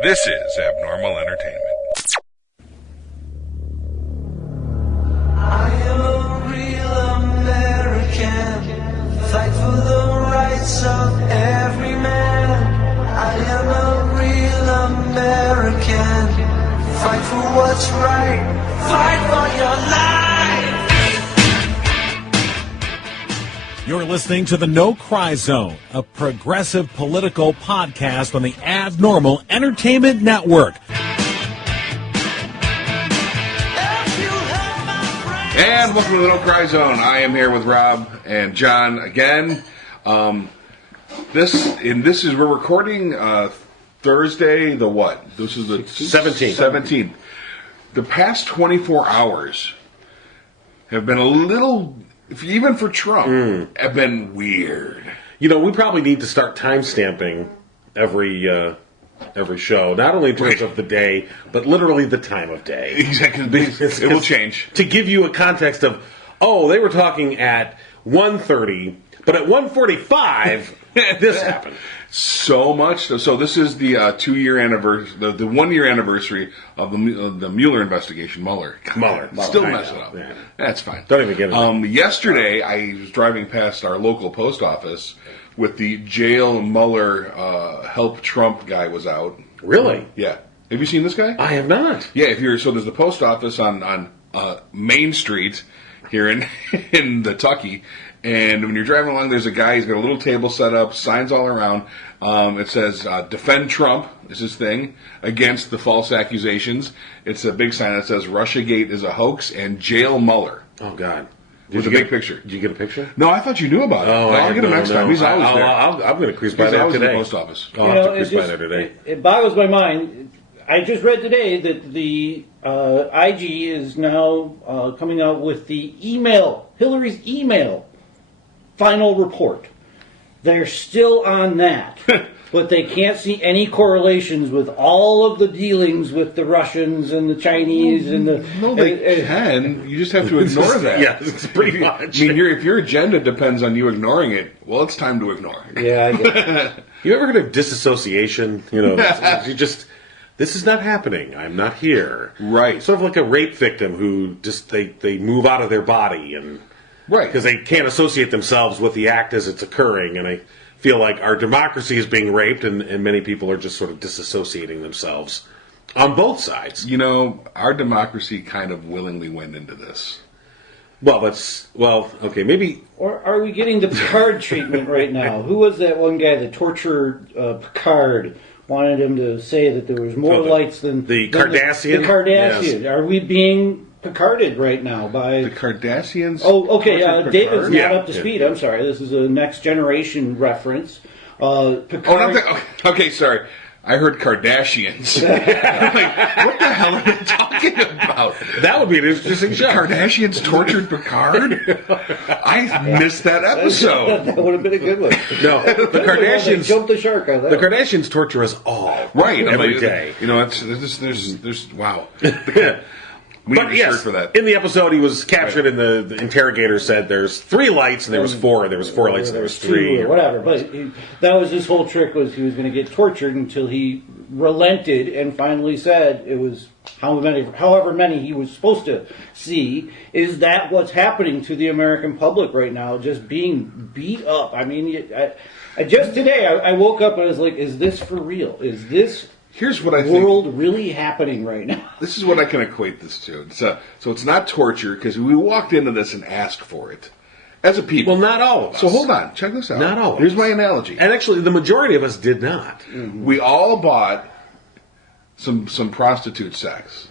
This is Abnormal Entertainment. I am a real American, fight for the rights of every man. I am a real American, fight for what's right, fight for your life. You're listening to the No Cry Zone, a progressive political podcast on the Abnormal Entertainment Network. And welcome to the No Cry Zone. I am here with Rob and John again. This is we're recording Thursday. The what? This is the 17th. The past 24 hours have been a little, even for Trump, have been weird. You know, we probably need to start time stamping every show, not only in terms of the day, but literally the time of day. Exactly. It will change. To give you a context of, they were talking at 1:30, but at 1:45, this happened. So much. So this is the 2-year anniversary, the 1-year anniversary of the Mueller investigation. Mueller. Still mess it up. Yeah. That's fine. Don't even get it. Yesterday, I was driving past our local post office with the jail Mueller help Trump guy was out. Really? Yeah. Have you seen this guy? I have not. Yeah. So there's the post office on Main Street here in the Tucky. And when you're driving along, there's a guy, he's got a little table set up, signs all around. It says, defend Trump is his thing, against the false accusations. It's a big sign that says, Russiagate is a hoax, and jail Mueller. Oh, God. With a big picture. Did you get a picture? No, I thought you knew about it. Oh, I'll get him next time. He's always there. I'm going to cruise by He's there always today. in the post office. I'll have to cruise by there today. It boggles my mind. I just read today that the IG is now coming out with the Hillary's email final report. They're still on that, but they can't see any correlations with all of the dealings with the Russians and the Chinese and the. No, they can. You just have to ignore that. Yeah, it's pretty much. I mean, if your agenda depends on you ignoring it, well, it's time to ignore it. Yeah, I get it. You ever heard of disassociation? You know, you just, this is not happening. I'm not here. Right. Sort of like a rape victim who just, they move out of their body and. Right. Because they can't associate themselves with the act as it's occurring. And I feel like our democracy is being raped, and many people are just sort of disassociating themselves on both sides. You know, our democracy kind of willingly went into this. Okay, maybe. Or are we getting the Picard treatment right now? Who was that one guy that tortured Picard? Wanted him to say that there was more lights than the Cardassian. The Cardassian. Yes. Are we being Picarded right now by the Cardassians? Oh, okay. David's not up to Yeah. speed. I'm sorry. This is a Next Generation reference. Picard. Okay, sorry. I heard Kardashians. I'm like, what the hell are they talking about? That would be an interesting show. Kardashians tortured Picard? I missed that episode. That would have been a good one. No, the Kardashians jumped the shark on that. The Kardashians torture us all, right? every day. You know, there's wow. We But need a yes, shirt for that. in the episode, he was captured, and the interrogator said there's 3 lights, and there was 4. There was 4 lights, and there was 3. 2 or whatever. But that was his whole trick, was he was going to get tortured until he relented and finally said it was however many he was supposed to see. Is that what's happening to the American public right now? Just being beat up. I mean, just today I woke up and I was like, is this for real? Is this Here's what I world think. really happening right now? This is what I can equate this to. So it's not torture, because we walked into this and asked for it as a people. Well, not all of us. So hold on, check this out. Not all of Here's us. my analogy. And actually, the majority of us did not. Mm-hmm. We all bought some prostitute sex.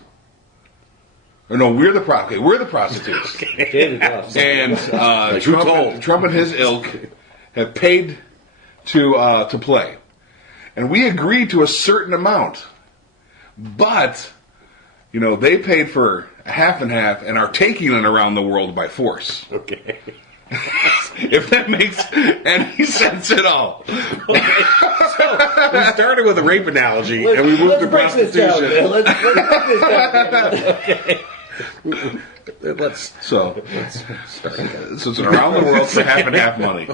Or no, we're the prostitutes. David Ross. And told? Trump and his ilk have paid to play. And we agreed to a certain amount. But, you know, they paid for half and half and are taking it around the world by force. Okay. If that makes any sense at all. Okay. So, we started with a rape analogy, and we moved to break this down, prostitution. man. Let's break this down. Okay. So it's around the world for half and half money,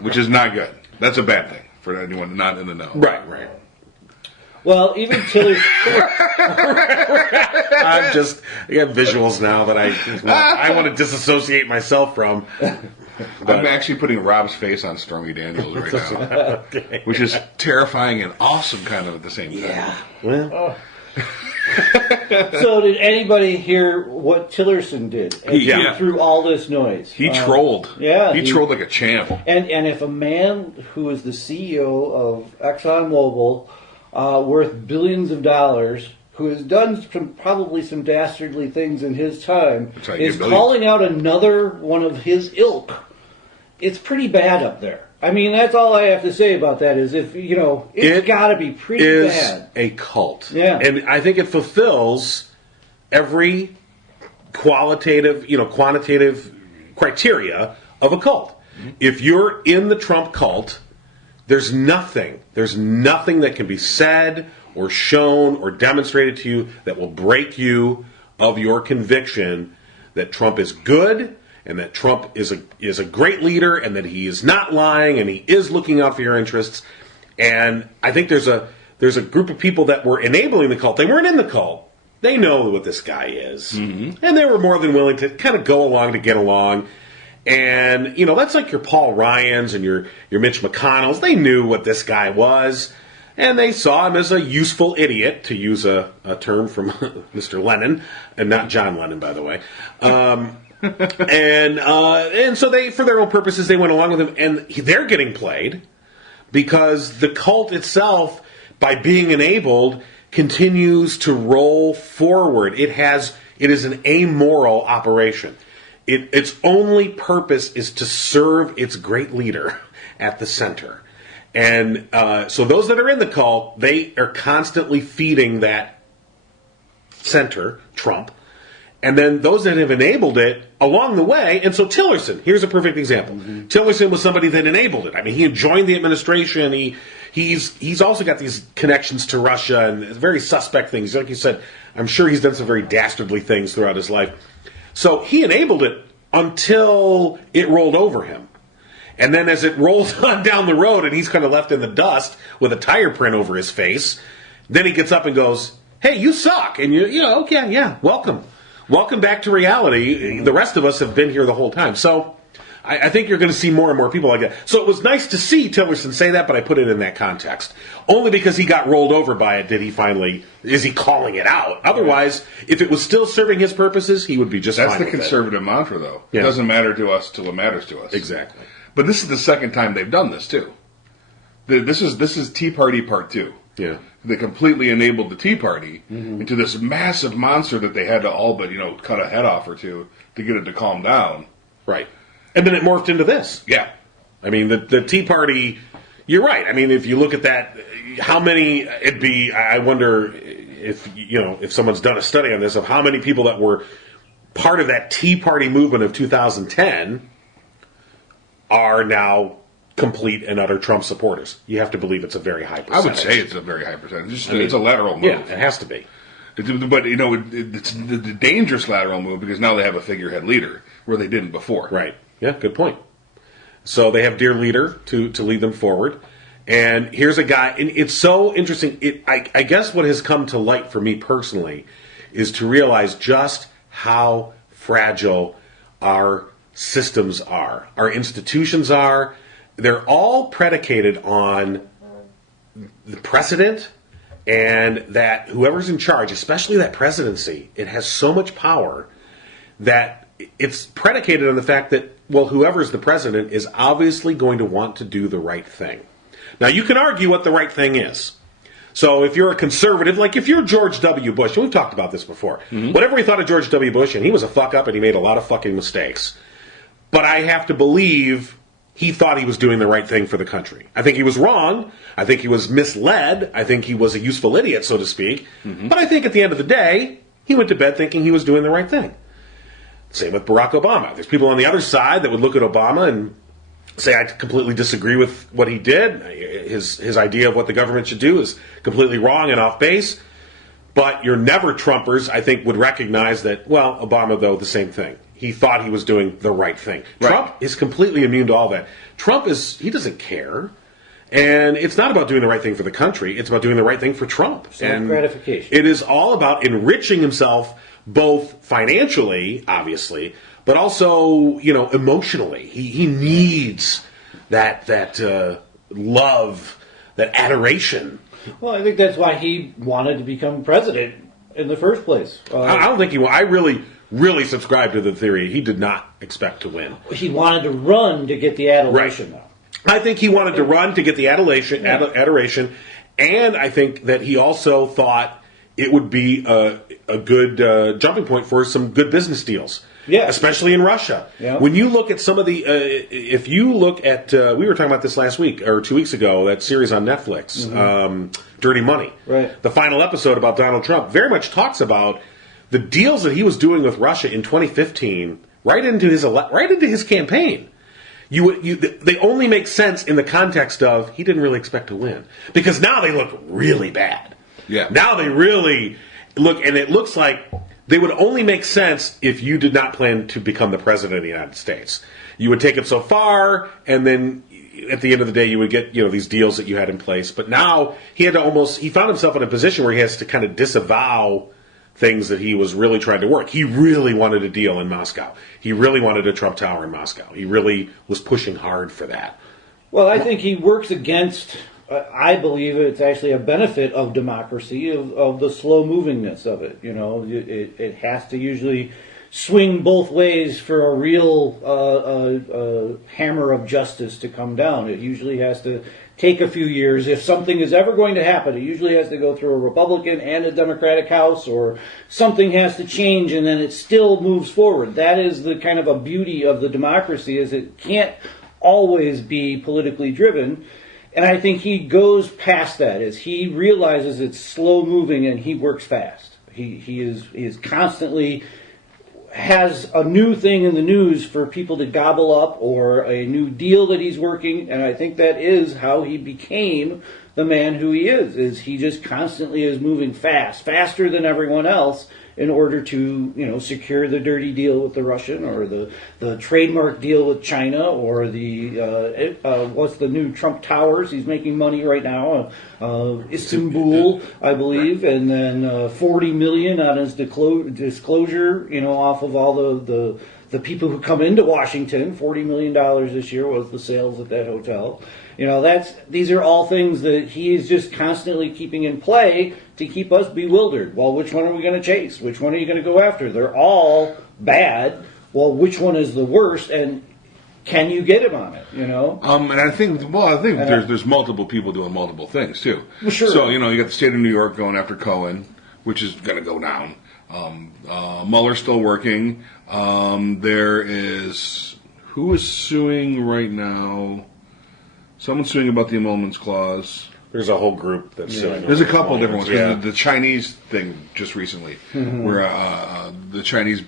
which is not good. That's a bad thing for anyone not in the know. Right. Well, even Tillerson. I have visuals now that I want to disassociate myself from. I'm actually putting Rob's face on Stormy Daniels right now, which is terrifying and awesome kind of at the same time. Yeah. Well, So did anybody hear what Tillerson did Yeah. through all this noise? He trolled. yeah, He he- trolled like a champ. And if a man who is the CEO of ExxonMobil, worth billions of dollars, who has done probably some dastardly things in his time, That's how you is get billions. calling out another one of his ilk, it's pretty bad up there. I mean, that's all I have to say about that. Is it's It got to be pretty is bad. a cult. Yeah. And I think it fulfills every quantitative criteria of a cult. If you're in the Trump cult, there's nothing that can be said or shown or demonstrated to you that will break you of your conviction that Trump is good and that Trump is a great leader and that he is not lying and he is looking out for your interests. And I think there's a group of people that were enabling the cult. They weren't in the cult. They know what this guy is. And they were more than willing to kind of go along to get along. And, that's like your Paul Ryans and your Mitch McConnells. They knew what this guy was. And they saw him as a useful idiot, to use a term from Mr. Lennon, and not John Lennon, by the way. And so they, for their own purposes, they went along with him. And they're getting played because the cult itself, by being enabled, continues to roll forward. It is an amoral operation. Its only purpose is to serve its great leader at the center. And so those that are in the cult, they are constantly feeding that center, Trump. And then those that have enabled it along the way, and so Tillerson, here's a perfect example. Tillerson was somebody that enabled it. I mean, he joined the administration. He's also got these connections to Russia and very suspect things. Like you said, I'm sure he's done some very dastardly things throughout his life. So he enabled it until it rolled over him. And then as it rolls on down the road and he's kind of left in the dust with a tire print over his face, then he gets up and goes, "Hey, you suck." And okay, yeah, welcome. Welcome back to reality. The rest of us have been here the whole time. So I think you're going to see more and more people like that. So it was nice to see Tillerson say that, but I put it in that context. Only because he got rolled over by it is he calling it out. Otherwise, if it was still serving his purposes, he would be just fine That's the with it. conservative mantra, though. Yeah. It doesn't matter to us till it matters to us. Exactly. But this is the second time they've done this, too. This is Tea Party Part 2. Yeah. They completely enabled the Tea Party into this massive monster that they had to all but, cut a head off or two to get it to calm down. Right. And then it morphed into this. Yeah. I mean, the Tea Party, you're right. I mean, if you look at that, how many it'd be, I wonder if someone's done a study on this, of how many people that were part of that Tea Party movement of 2010 are now complete and utter Trump supporters. You have to believe it's a very high percentage. I would say it's a very high percentage. It's a lateral move. Yeah, it has to be. But, it's the dangerous lateral move because now they have a figurehead leader where they didn't before. Right. Yeah, good point. So they have dear leader to lead them forward. And here's a guy, and it's so interesting. I guess what has come to light for me personally is to realize just how fragile our systems are, our institutions are. They're all predicated on the precedent, and that whoever's in charge, especially that presidency, it has so much power that it's predicated on the fact that, well, whoever's the president is obviously going to want to do the right thing. Now, you can argue what the right thing is. So if you're a conservative, like if you're George W. Bush, and we've talked about this before, whatever we thought of George W. Bush, and he was a fuck up and he made a lot of fucking mistakes, but I have to believe he thought he was doing the right thing for the country. I think he was wrong. I think he was misled. I think he was a useful idiot, so to speak. But I think at the end of the day, he went to bed thinking he was doing the right thing. Same with Barack Obama. There's people on the other side that would look at Obama and say, I completely disagree with what he did. His idea of what the government should do is completely wrong and off base. But your never Trumpers, I think, would recognize that, well, Obama, though, the same thing. He thought he was doing the right thing. Right. Trump is completely immune to all that. Trump he doesn't care. And it's not about doing the right thing for the country. It's about doing the right thing for Trump. And Self-gratification. it is all about enriching himself, both financially, obviously, but also, emotionally. He needs that love, that adoration. Well, I think that's why he wanted to become president in the first place. I don't think he will. I really subscribe to the theory he did not expect to win. He wanted to run to get the adulation, Right. though. I think he wanted to run to get the adoration, and I think that he also thought it would be a good jumping point for some good business deals. Yeah. Especially in Russia. Yeah. When you look at some of the, if you look at, we were talking about this last week or 2 weeks ago, that series on Netflix, Dirty Money. Right. The final episode about Donald Trump very much talks about the deals that he was doing with Russia in 2015, right into his campaign. They only make sense in the context of he didn't really expect to win, because now they look really bad. Yeah. Now they really look, and it looks like they would only make sense if you did not plan to become the president of the United States. You would take it so far, and then at the end of the day, you would get these deals that you had in place. But now he found himself in a position where he has to kind of disavow things that he was really trying to work. He really wanted a deal in Moscow. He really wanted a Trump Tower in Moscow. He really was pushing hard for that. Well, I think he works against, I believe it's actually a benefit of democracy, of the slow movingness of it. It has to usually swing both ways for a real hammer of justice to come down. It usually has to take a few years. If something is ever going to happen, it usually has to go through a Republican and a Democratic House, or something has to change, and then it still moves forward. That is the kind of a beauty of the democracy, is it can't always be politically driven. And I think he goes past that, as he realizes it's slow moving, and he works fast. He is constantly has a new thing in the news for people to gobble up, or a new deal that he's working, and I think that is how he became the man who he is he just constantly is moving faster than everyone else, in order to secure the dirty deal with the Russian, or the trademark deal with China, or the what's the new Trump Towers he's making money right now, Istanbul, I believe, and then $40 million on his disclosure, off of all the people who come into Washington. $40 million this year was the sales at that hotel. These are all things that he is just constantly keeping in play to keep us bewildered. Well, which one are we going to chase? Which one are you going to go after? They're all bad. Well, which one is the worst? And can you get him on it? And I think there's multiple people doing multiple things too. Well, sure. So you got the state of New York going after Cohen, which is going to go down. Mueller's still working. There is, who is suing right now? Someone's suing about the Emoluments Clause. There's a whole group that's suing. There's a couple of different ones. Yeah. The Chinese thing just recently, where the Chinese,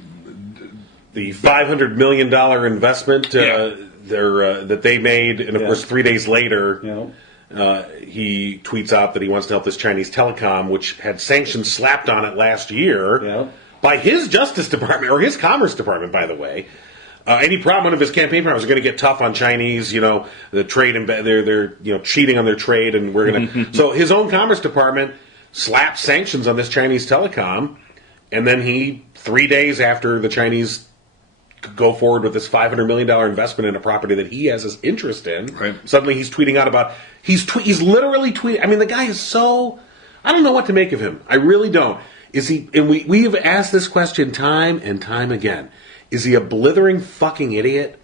the $500 million investment that they made, and of course 3 days later, he tweets out that he wants to help this Chinese telecom, which had sanctions slapped on it last year by his Justice Department, or his Commerce Department, by the way. Any problem, one of his campaign programs are going to get tough on Chinese, the trade, and they're cheating on their trade, and we're going to. So his own Commerce Department slapped sanctions on this Chinese telecom, and then he, 3 days after the Chinese go forward with this $500 million investment in a property that he has his interest in, suddenly he's tweeting out about he's literally tweeting. I mean, the guy is so, I don't know what to make of him. I really don't. Is he? And we've asked this question time and time again. Is he a blithering fucking idiot,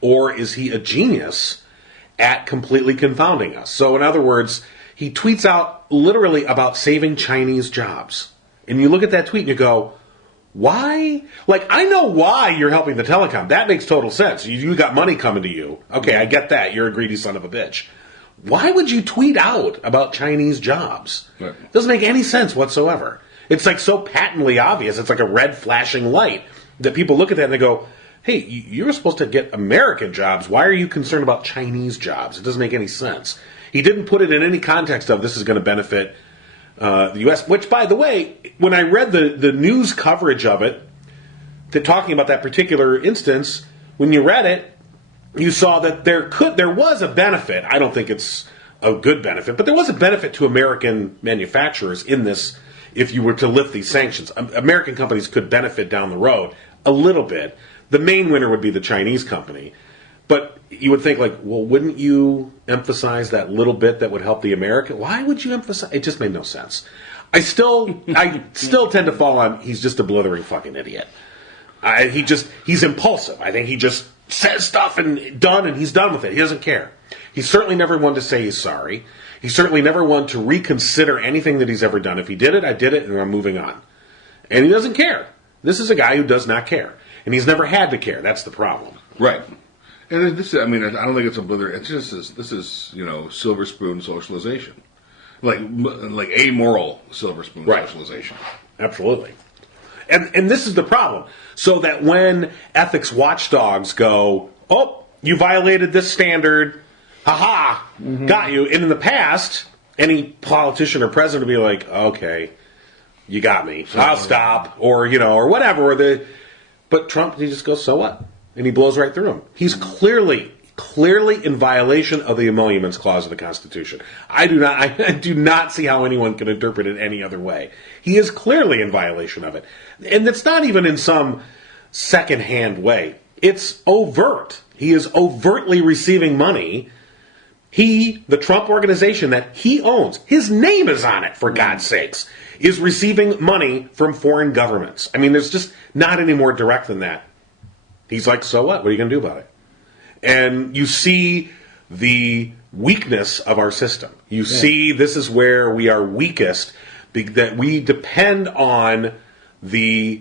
or is he a genius at completely confounding us? So, in other words, he tweets out literally about saving Chinese jobs. And you look at that tweet and you go, why? Like, I know why you're helping the telecom. That makes total sense. You got money coming to you. Okay, I get that. You're a greedy son of a bitch. Why would you tweet out about Chinese jobs? Right. Doesn't make any sense whatsoever. It's like so patently obvious. It's like a red flashing light. That people look at that and they go, hey, you're supposed to get American jobs. Why are you concerned about Chinese jobs? It doesn't make any sense. He didn't put it in any context of this is going to benefit the U.S., which, by the way, when I read the news coverage of it, talking about that particular instance, when you read it, you saw that there was a benefit. I don't think it's a good benefit, but there was a benefit to American manufacturers in this. If you were to lift these sanctions, American companies could benefit down the road a little bit. The main winner would be the Chinese company. But you would think, like, well, wouldn't you emphasize that little bit that would help the American? Why would you emphasize? It just made no sense. I still tend to fall on he's just a blithering fucking idiot. He's impulsive. I think he just says stuff and he's done with it. He doesn't care. He's certainly never one to say he's sorry. He's certainly never one to reconsider anything that he's ever done. If he did it, I did it, and I'm moving on. And he doesn't care. This is a guy who does not care. And he's never had to care. That's the problem. Right. And this, I mean, I don't think it's a blither. It's just this is silver spoon socialization, like amoral silver spoon socialization. Absolutely. And this is the problem. So that when ethics watchdogs go, oh, you violated this standard, ha-ha, got you. And in the past, any politician or president would be like, okay, you got me. I'll stop, or whatever. But Trump, he just goes, so what? And he blows right through him. He's clearly in violation of the emoluments clause of the Constitution. I do not see how anyone can interpret it any other way. He is clearly in violation of it. And it's not even in some second-hand way. It's overt. He is overtly receiving money. The Trump organization that he owns, his name is on it, for God's sakes, is receiving money from foreign governments. I mean, there's just not any more direct than that. He's like, so what? What are you going to do about it? And you see the weakness of our system. You see this is where we are weakest, that we depend on the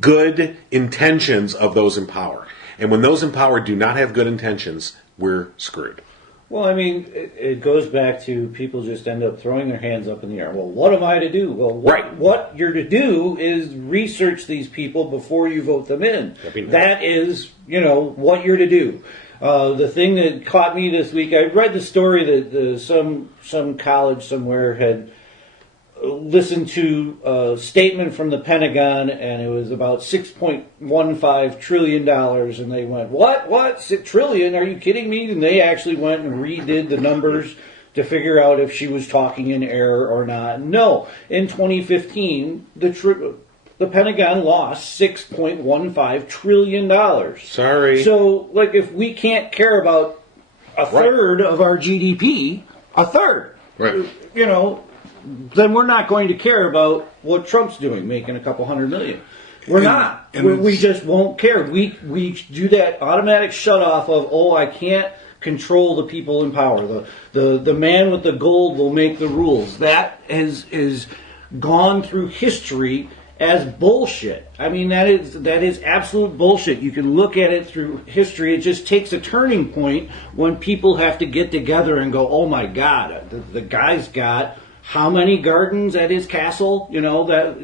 good intentions of those in power. And when those in power do not have good intentions, we're screwed. Well, I mean, it goes back to people just end up throwing their hands up in the air. Well, what am I to do? Well, what you're to do is research these people before you vote them in. That is, what you're to do. The thing that caught me this week, I read the story that some college somewhere had listened to a statement from the Pentagon, and it was about $6.15 trillion, and they went, what? 6 trillion? Are you kidding me? And they actually went and redid the numbers to figure out if she was talking in error or not. No. In 2015, the Pentagon lost $6.15 trillion. Sorry. So, if we can't care about a third of our GDP, a third, then we're not going to care about what Trump's doing, making a couple $100 million. We're not. We just won't care. We do that automatic shut off of, I can't control the people in power. The man with the gold will make the rules. That is gone through history as bullshit. I mean, that is absolute bullshit. You can look at it through history. It just takes a turning point when people have to get together and go, oh my God, the guy's got how many gardens at his castle? That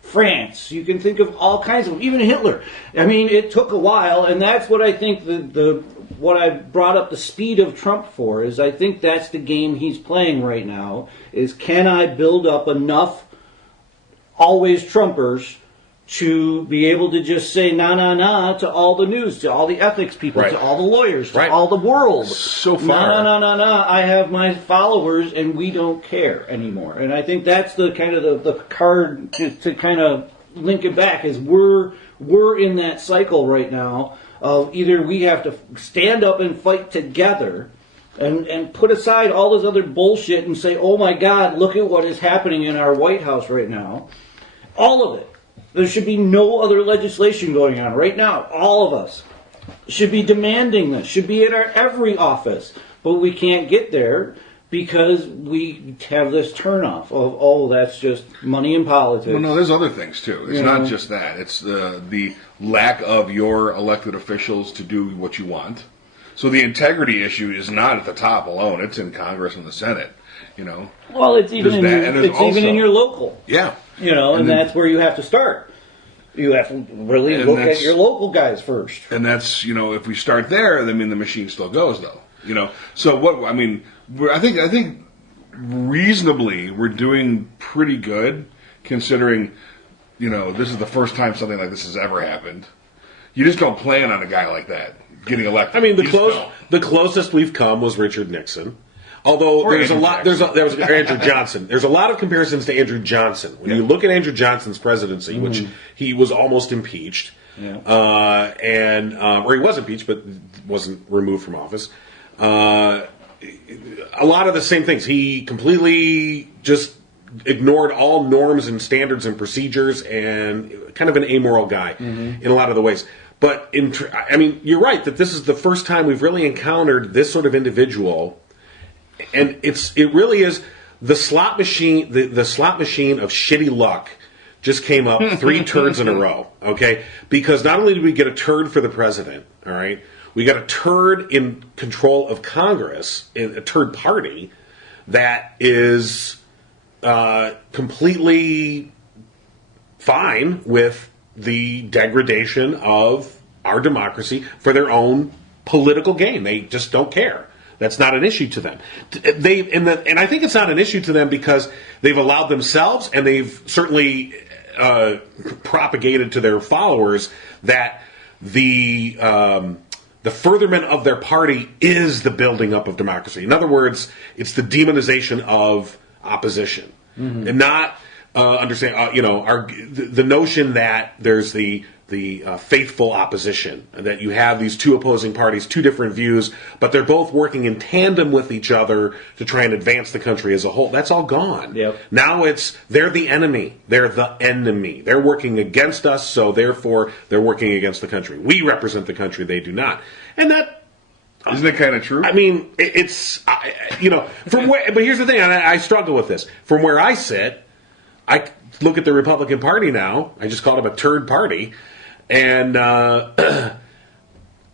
France. You can think of all kinds of, even Hitler. I mean, it took a while, and that's what I think what I brought up the speed of Trump for is I think that's the game he's playing right now. Is can I build up enough always Trumpers to be able to just say nah to all the news, to all the ethics people, to all the lawyers, to all the world. So far. Nah, I have my followers and we don't care anymore. And I think that's the kind of the card to kind of link it back is we're in that cycle right now of either we have to stand up and fight together and put aside all this other bullshit and say, oh my God, look at what is happening in our White House right now. All of it. There should be no other legislation going on right now. All of us should be demanding this. Should be in our every office. But we can't get there because we have this turnoff of, that's just money in politics. Well, no, there's other things too. It's not just that. It's the lack of your elected officials to do what you want. So the integrity issue is not at the top alone. It's in Congress and the Senate. Well, it's even even in your local. Yeah. And that's where you have to start. You have to really look at your local guys first. And that's, if we start there, I mean, the machine still goes, though. So what, I mean, I think reasonably we're doing pretty good considering, this is the first time something like this has ever happened. You just don't plan on a guy like that getting elected. I mean, the closest we've come was Richard Nixon. Although Or there's a Andrew lot, Jackson. there was Andrew Johnson. There's a lot of comparisons to Andrew Johnson. When you look at Andrew Johnson's presidency, which he was almost impeached, or he was impeached but wasn't removed from office. A lot of the same things. He completely just ignored all norms and standards and procedures, and kind of an amoral guy in a lot of the ways. But you're right that this is the first time we've really encountered this sort of individual. And it really is the slot machine. The slot machine of shitty luck just came up 3 turds in a row. Okay, because not only did we get a turd for the president, all right, we got a turd in control of Congress, in a turd party that is completely fine with the degradation of our democracy for their own political gain. They just don't care. That's not an issue to them. And I think it's not an issue to them because they've allowed themselves, and they've certainly propagated to their followers that the furtherment of their party is the building up of democracy. In other words, it's the demonization of opposition, and not understand. The notion that there's the faithful opposition, that you have these 2 opposing parties, 2 different views, but they're both working in tandem with each other to try and advance the country as a whole. That's all gone. Yep. Now they're the enemy. They're the enemy. They're working against us, so therefore they're working against the country. We represent the country. They do not. And that... Isn't it kind of true? I mean, from where... But here's the thing. I struggle with this. From where I sit, I look at the Republican Party now. I just called them a turd party. And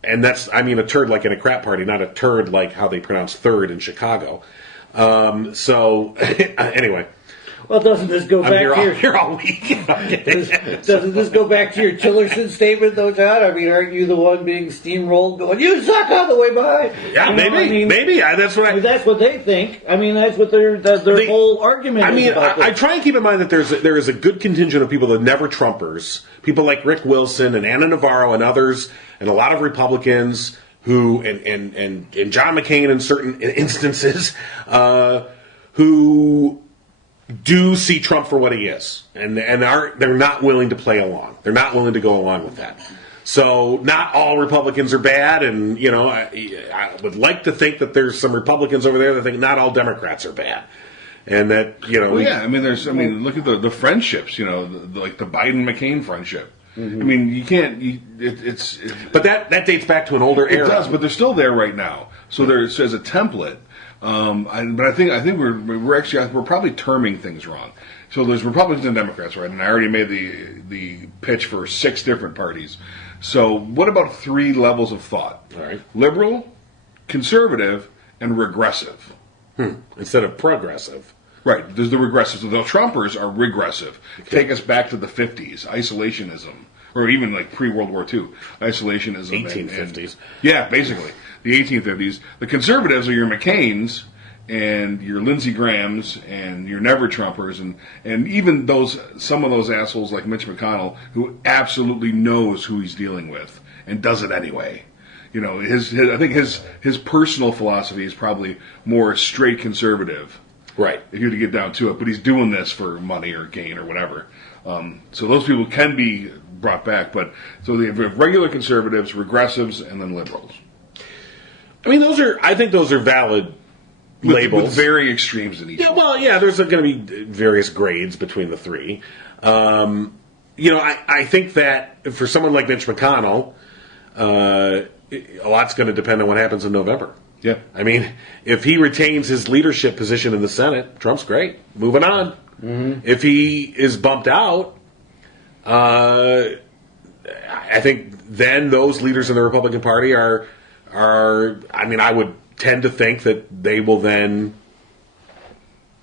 that's, a turd like in a crap party, not a turd like how they pronounce third in Chicago. Anyway. Well, doesn't this go back to here all week. Doesn't this go back to your Tillerson statement, though, John? I mean, aren't you the one being steamrolled going, you suck all the way by? Yeah, maybe. That's what that's what they think. I mean, that's what their whole argument is about this. I try and keep in mind that there is a good contingent of people that are never Trumpers. People like Rick Wilson and Anna Navarro and others, and a lot of Republicans who, and John McCain in certain instances, who do see Trump for what he is, and they're not willing to play along. They're not willing to go along with that. So not all Republicans are bad, and I would like to think that there's some Republicans over there that think not all Democrats are bad, and that look at the friendships. Like the Biden-McCain friendship. I mean, you can't. But that dates back to an older era. It does, but they're still there right now. So there's as a template. But I think we're probably terming things wrong. So there's Republicans and Democrats, right? And I already made the pitch for 6 different parties. So what about 3 levels of thought? All right. Liberal, conservative, and regressive. Instead of progressive. Right. There's the regressive. So the Trumpers are regressive. Okay. Take us back to the 50s, isolationism, or even like pre-World War II, isolationism. 1850s. Yeah, basically. The 1850s. The conservatives are your McCains and your Lindsey Grahams and your never Trumpers and even some of those assholes like Mitch McConnell who absolutely knows who he's dealing with and does it anyway. I think his personal philosophy is probably more straight conservative. Right. If you were to get down to it, but he's doing this for money or gain or whatever. So those people can be brought back, but so they have regular conservatives, regressives, and then liberals. I mean, I think those are valid labels. With very extremes in each. Yeah, well, yeah, there's going to be various grades between the 3. I think that for someone like Mitch McConnell, a lot's going to depend on what happens in November. Yeah. I mean, if he retains his leadership position in the Senate, Trump's great. Moving on. Mm-hmm. If he is bumped out, I think then those leaders in the Republican Party are I would tend to think that they will then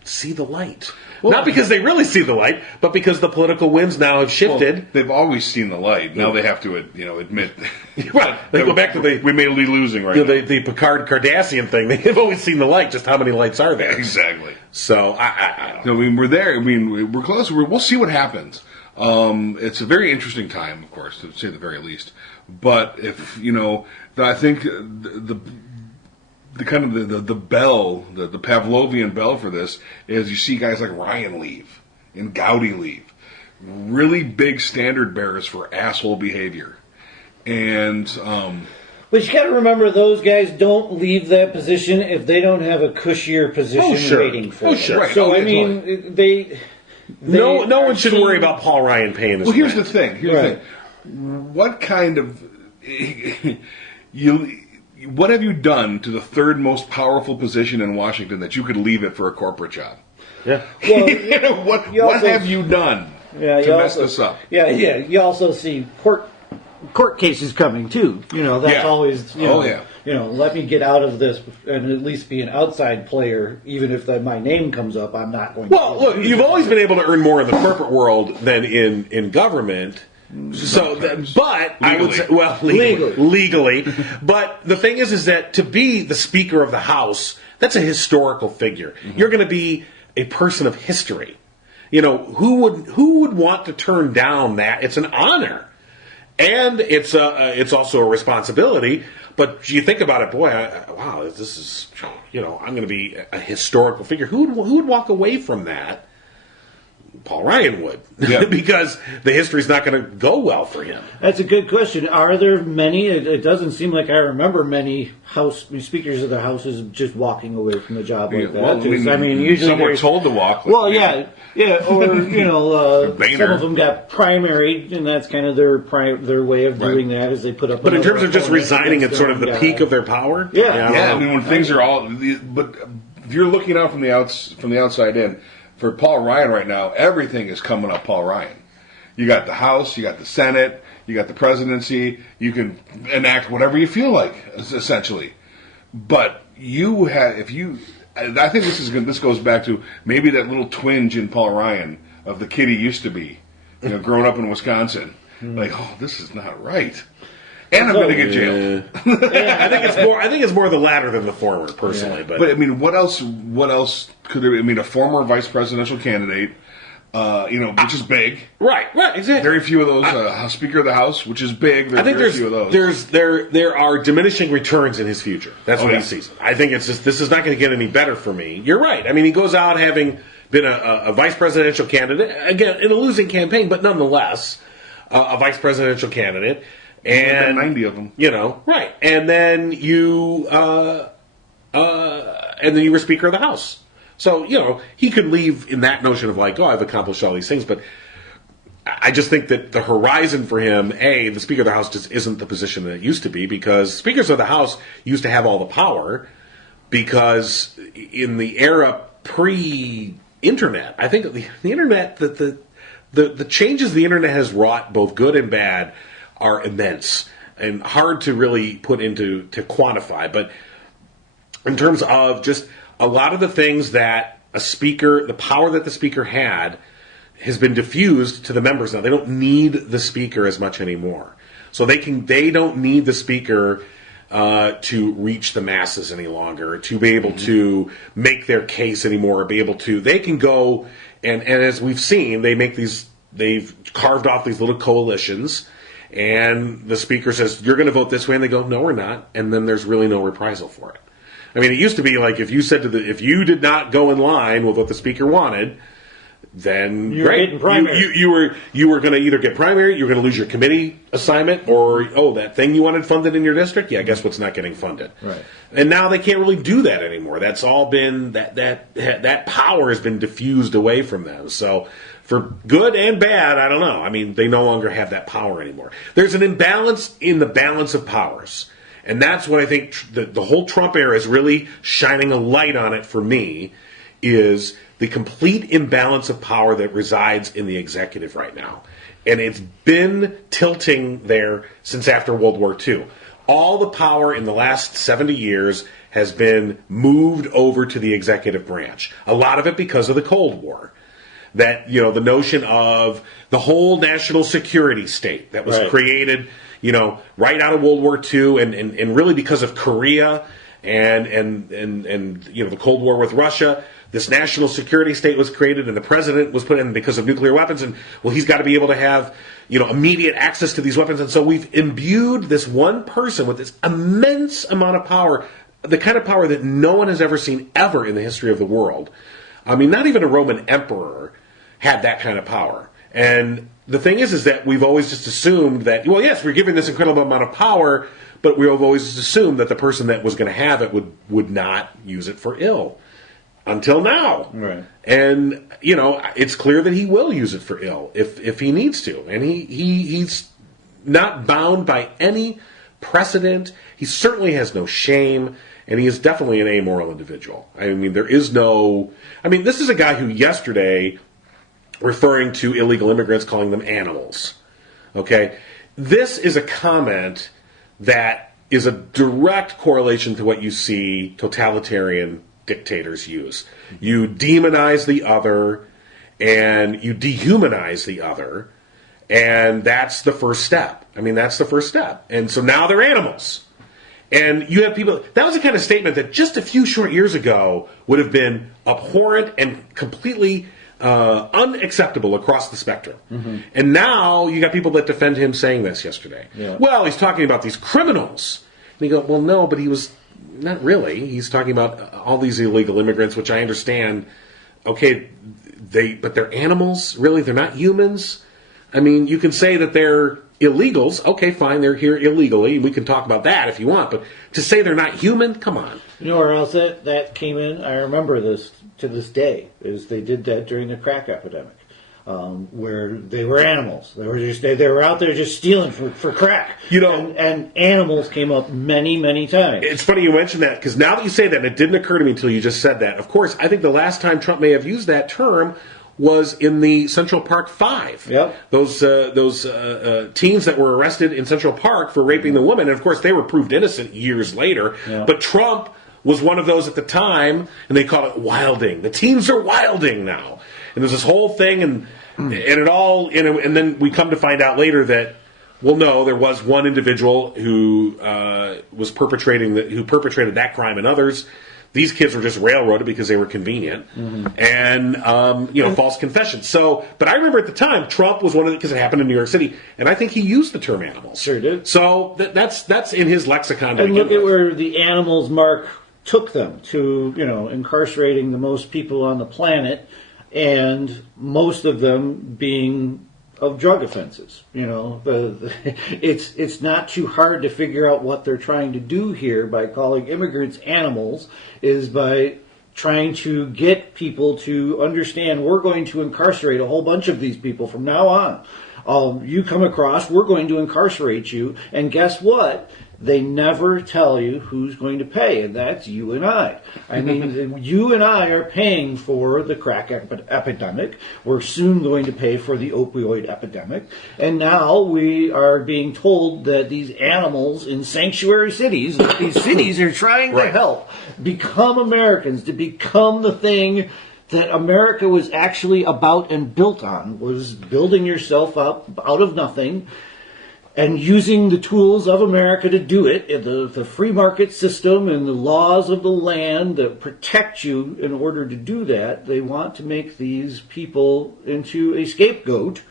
see the light. Well, not because they really see the light, but because the political winds now have shifted. Well, they've always seen the light. Now they have to, admit. Right. They go back to we may be losing right now. The Picard Cardassian thing. They've always seen the light. Just how many lights are there? Exactly. So I don't know. I mean, we're there. I mean, we're close. We'll see what happens. It's a very interesting time, of course, to say the very least. But if I think the the bell, the Pavlovian bell for this is you see guys like Ryan leave and Gowdy leave, really big standard bearers for asshole behavior, and But you got to remember, those guys don't leave that position if they don't have a cushier position waiting for them. Sure. Right. So Oh, I yeah, mean, they no are one should seen- worry about Paul Ryan paying his well, here's the rent. thing. Here's Right. the thing. What kind of what have you done to the third most powerful position in Washington that you could leave it for a corporate job? Yeah. Well, what you also- have you done Yeah, to you mess also, this up? Yeah. You also see court cases coming too. That's Yeah. always Oh, yeah. Let me get out of this and at least be an outside player. Even if my name comes up, I'm not going. Well, look, you've always been able to earn more in the corporate world than in government. So, but I would say, well, legally. But the thing is that to be the Speaker of the House, that's a historical figure. Mm-hmm. You're going to be a person of history. Who would want to turn down that? It's an honor, and it's also a responsibility. But you think about it, boy, wow, this is I'm going to be a historical figure. Who would walk away from that? Paul Ryan would, Yeah. because the history's not going to go well for him. That's a good question. Are there many? It doesn't seem like I remember many speakers of the houses just walking away from the job like that. Well, Usually some were there's- told to walk. Well, yeah, or Boehner. some of them got primaried, and that's kind of their way of doing that is they put up. But in terms of just opponent resigning at against sort of the their own peak guy. of their power, Yeah. I don't Yeah, know. I mean when things are all, but if you're looking out from the outside in, for Paul Ryan right now, everything is coming up Paul Ryan. You got the House, you got the Senate, you got the presidency. You can enact whatever you feel like, essentially. But I think this goes back to maybe that little twinge in Paul Ryan of the kid he used to be, growing up in Wisconsin. Like, oh, this is not right. And I'm going to get jailed. I think it's more the latter than the former, personally. But I mean, what else could there? I mean, a former vice presidential candidate, which is big. right, exactly. Very few of those. Speaker of the House, which is big. I think very few of those. there are diminishing returns in his future. That's what yeah. he sees. I think it's just this is not going to get any better for me. You're right. I mean, he goes out having been a vice presidential candidate again in a losing campaign, but nonetheless a vice presidential candidate. And 90 of them, right? And then you were Speaker of the House. So he could leave in that notion of like, oh, I've accomplished all these things, but I just think that the horizon for him, the Speaker of the House just isn't the position that it used to be, because Speakers of the House used to have all the power, because in the era pre-internet, I think the internet, the changes the internet has wrought, both good and bad, are immense and hard to really put to quantify. But in terms of just a lot of the things that the power that the speaker had has been diffused to the members now. They don't need the speaker as much anymore. So they don't need the speaker to reach the masses any longer, to be able to make their case anymore, they can go and as we've seen, they've carved off these little coalitions. And the speaker says, you're going to vote this way, and they go, no, we're not. And then there's really no reprisal for it. I mean, it used to be like if you did not go in line with what the speaker wanted, then You're getting primary. you were going to either get primary, you're going to lose your committee assignment, or that thing you wanted funded in your district, guess what's not getting funded. Right. And now they can't really do that anymore. That's all been that power has been diffused away from them. So for good and bad, I don't know. I mean, they no longer have that power anymore. There's an imbalance in the balance of powers. And that's what I think the whole Trump era is really shining a light on it for me, is the complete imbalance of power that resides in the executive right now. And it's been tilting there since after World War II. All the power in the last 70 years has been moved over to the executive branch. A lot of it because of the Cold War. That, the notion of the whole national security state that was created, right out of World War II and really because of Korea and the Cold War with Russia, this national security state was created and the president was put in because of nuclear weapons, and he's got to be able to have, immediate access to these weapons. And so we've imbued this one person with this immense amount of power, the kind of power that no one has ever seen ever in the history of the world. I mean, not even a Roman emperor had that kind of power. And the thing is that we've always just assumed that, well, yes, we're given this incredible amount of power, but we've always just assumed that the person that was going to have it would not use it for ill. Until now. Right. And, it's clear that he will use it for ill if he needs to. And he's not bound by any precedent. He certainly has no shame. And he is definitely an amoral individual. I mean, this is a guy who yesterday, referring to illegal immigrants, calling them animals. Okay? This is a comment that is a direct correlation to what you see totalitarian dictators use. You demonize the other and you dehumanize the other, and that's the first step. I mean, that's the first step. And so now they're animals. And you have people, that was the kind of statement that just a few short years ago would have been abhorrent and completely unacceptable across the spectrum. Mm-hmm. And now you got people that defend him saying this yesterday. Yeah. Well, he's talking about these criminals. And you go, well, no, but he was not really. He's talking about all these illegal immigrants, which I understand. Okay, but they're animals? Really? They're not humans? I mean, you can say that they're illegals. Okay, fine, they're here illegally. We can talk about that if you want. But to say they're not human? Come on. You know where else that came in? I remember this to this day, is they did that during the crack epidemic. Where they were animals. They were out there just stealing for crack. And animals came up many, many times. It's funny you mentioned that, because now that you say that, and it didn't occur to me until you just said that. Of course, I think the last time Trump may have used that term was in the Central Park Five. Yep. Those teens that were arrested in Central Park for raping the woman, and of course they were proved innocent years later. Yep. But Trump was one of those at the time, and they call it wilding. The teens are wilding now. And there's this whole thing, and it all, and then we come to find out later that, well, no, there was one individual who was perpetrated that crime, and others. These kids were just railroaded because they were convenient, and false confessions. So, but I remember at the time Trump was one of because it happened in New York City, and I think he used the term animals. Sure did. So that's in his lexicon. And look at where the animals mark took them to, incarcerating the most people on the planet. And most of them being of drug offenses. It's not too hard to figure out what they're trying to do here by calling immigrants animals, is by trying to get people to understand we're going to incarcerate a whole bunch of these people from now on. You come across, we're going to incarcerate you, and guess what? They never tell you who's going to pay, and that's you and I. I mean, you and I are paying for the crack epidemic. We're soon going to pay for the opioid epidemic. And now we are being told that these animals in sanctuary cities, these cities are trying to help become Americans, to become the thing that America was actually about and built on, was building yourself up out of nothing, and using the tools of America to do it, the free market system and the laws of the land that protect you in order to do that. They want to make these people into a scapegoat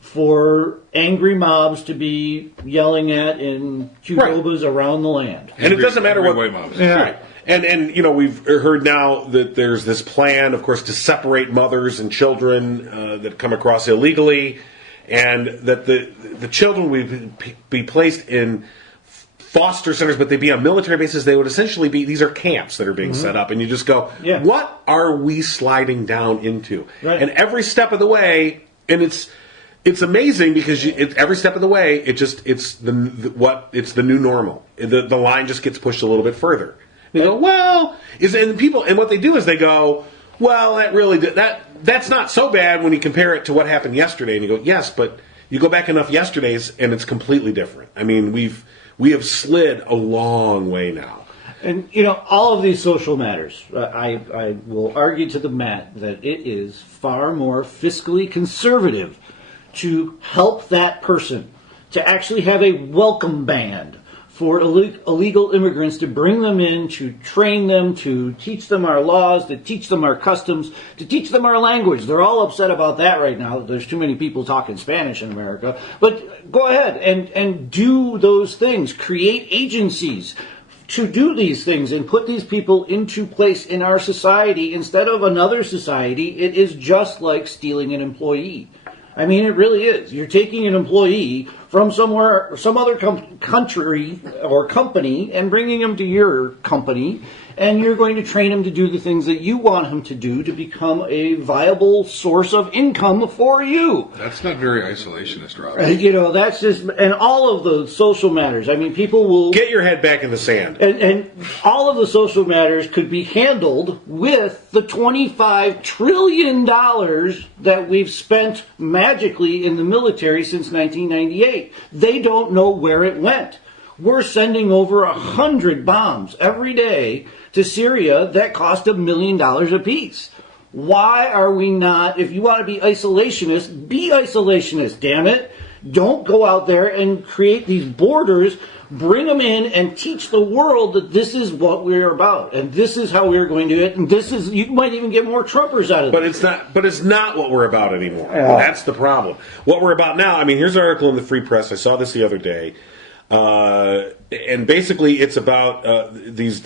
for angry mobs to be yelling at in Qdobas around the land. And it doesn't matter what... mobs. Yeah. Right. And we've heard now that there's this plan, of course, to separate mothers and children that come across illegally, and that the children would be placed in foster centers, but they'd be on military bases. They would essentially be, these are camps that are being set up, and you just go, what are we sliding down into? Right. And every step of the way, and it's amazing because every step of the way, it's the new normal. The line just gets pushed a little bit further. And they go, well, and what they do is they go, well, that's not so bad when you compare it to what happened yesterday. And you go, yes, but you go back enough yesterdays and it's completely different. I mean, we have slid a long way now. And, all of these social matters, I will argue to the mat that it is far more fiscally conservative to help that person, to actually have a welcome band for illegal immigrants, to bring them in, to train them, to teach them our laws, to teach them our customs, to teach them our language. They're all upset about that right now. There's too many people talking Spanish in America. But go ahead and do those things. Create agencies. to do these things and put these people into place in our society instead of another society, it is just like stealing an employee. I mean, it really is. You're taking an employee from somewhere, some other country or company, and bringing him to your company, and you're going to train him to do the things that you want him to do to become a viable source of income for you. That's not very isolationist, Rob. You know, that's just, and all of the social matters. I mean, people will Get your head back in the sand. and all of the social matters could be handled with the $25 trillion that we've spent magically in the military since 1998. They don't know where it went. We're sending over 100 bombs every day to Syria that cost $1 million apiece. Why are we not, if you want to be isolationist, damn it. Don't go out there and create these borders, bring them in and teach the world that this is what we're about and this is how we're going to do it, and this is, you might even get more Trumpers out of it. But it's not what we're about anymore. That's the problem. What we're about now, I mean, here's an article in the Free Press. I saw this the other day. And basically it's about these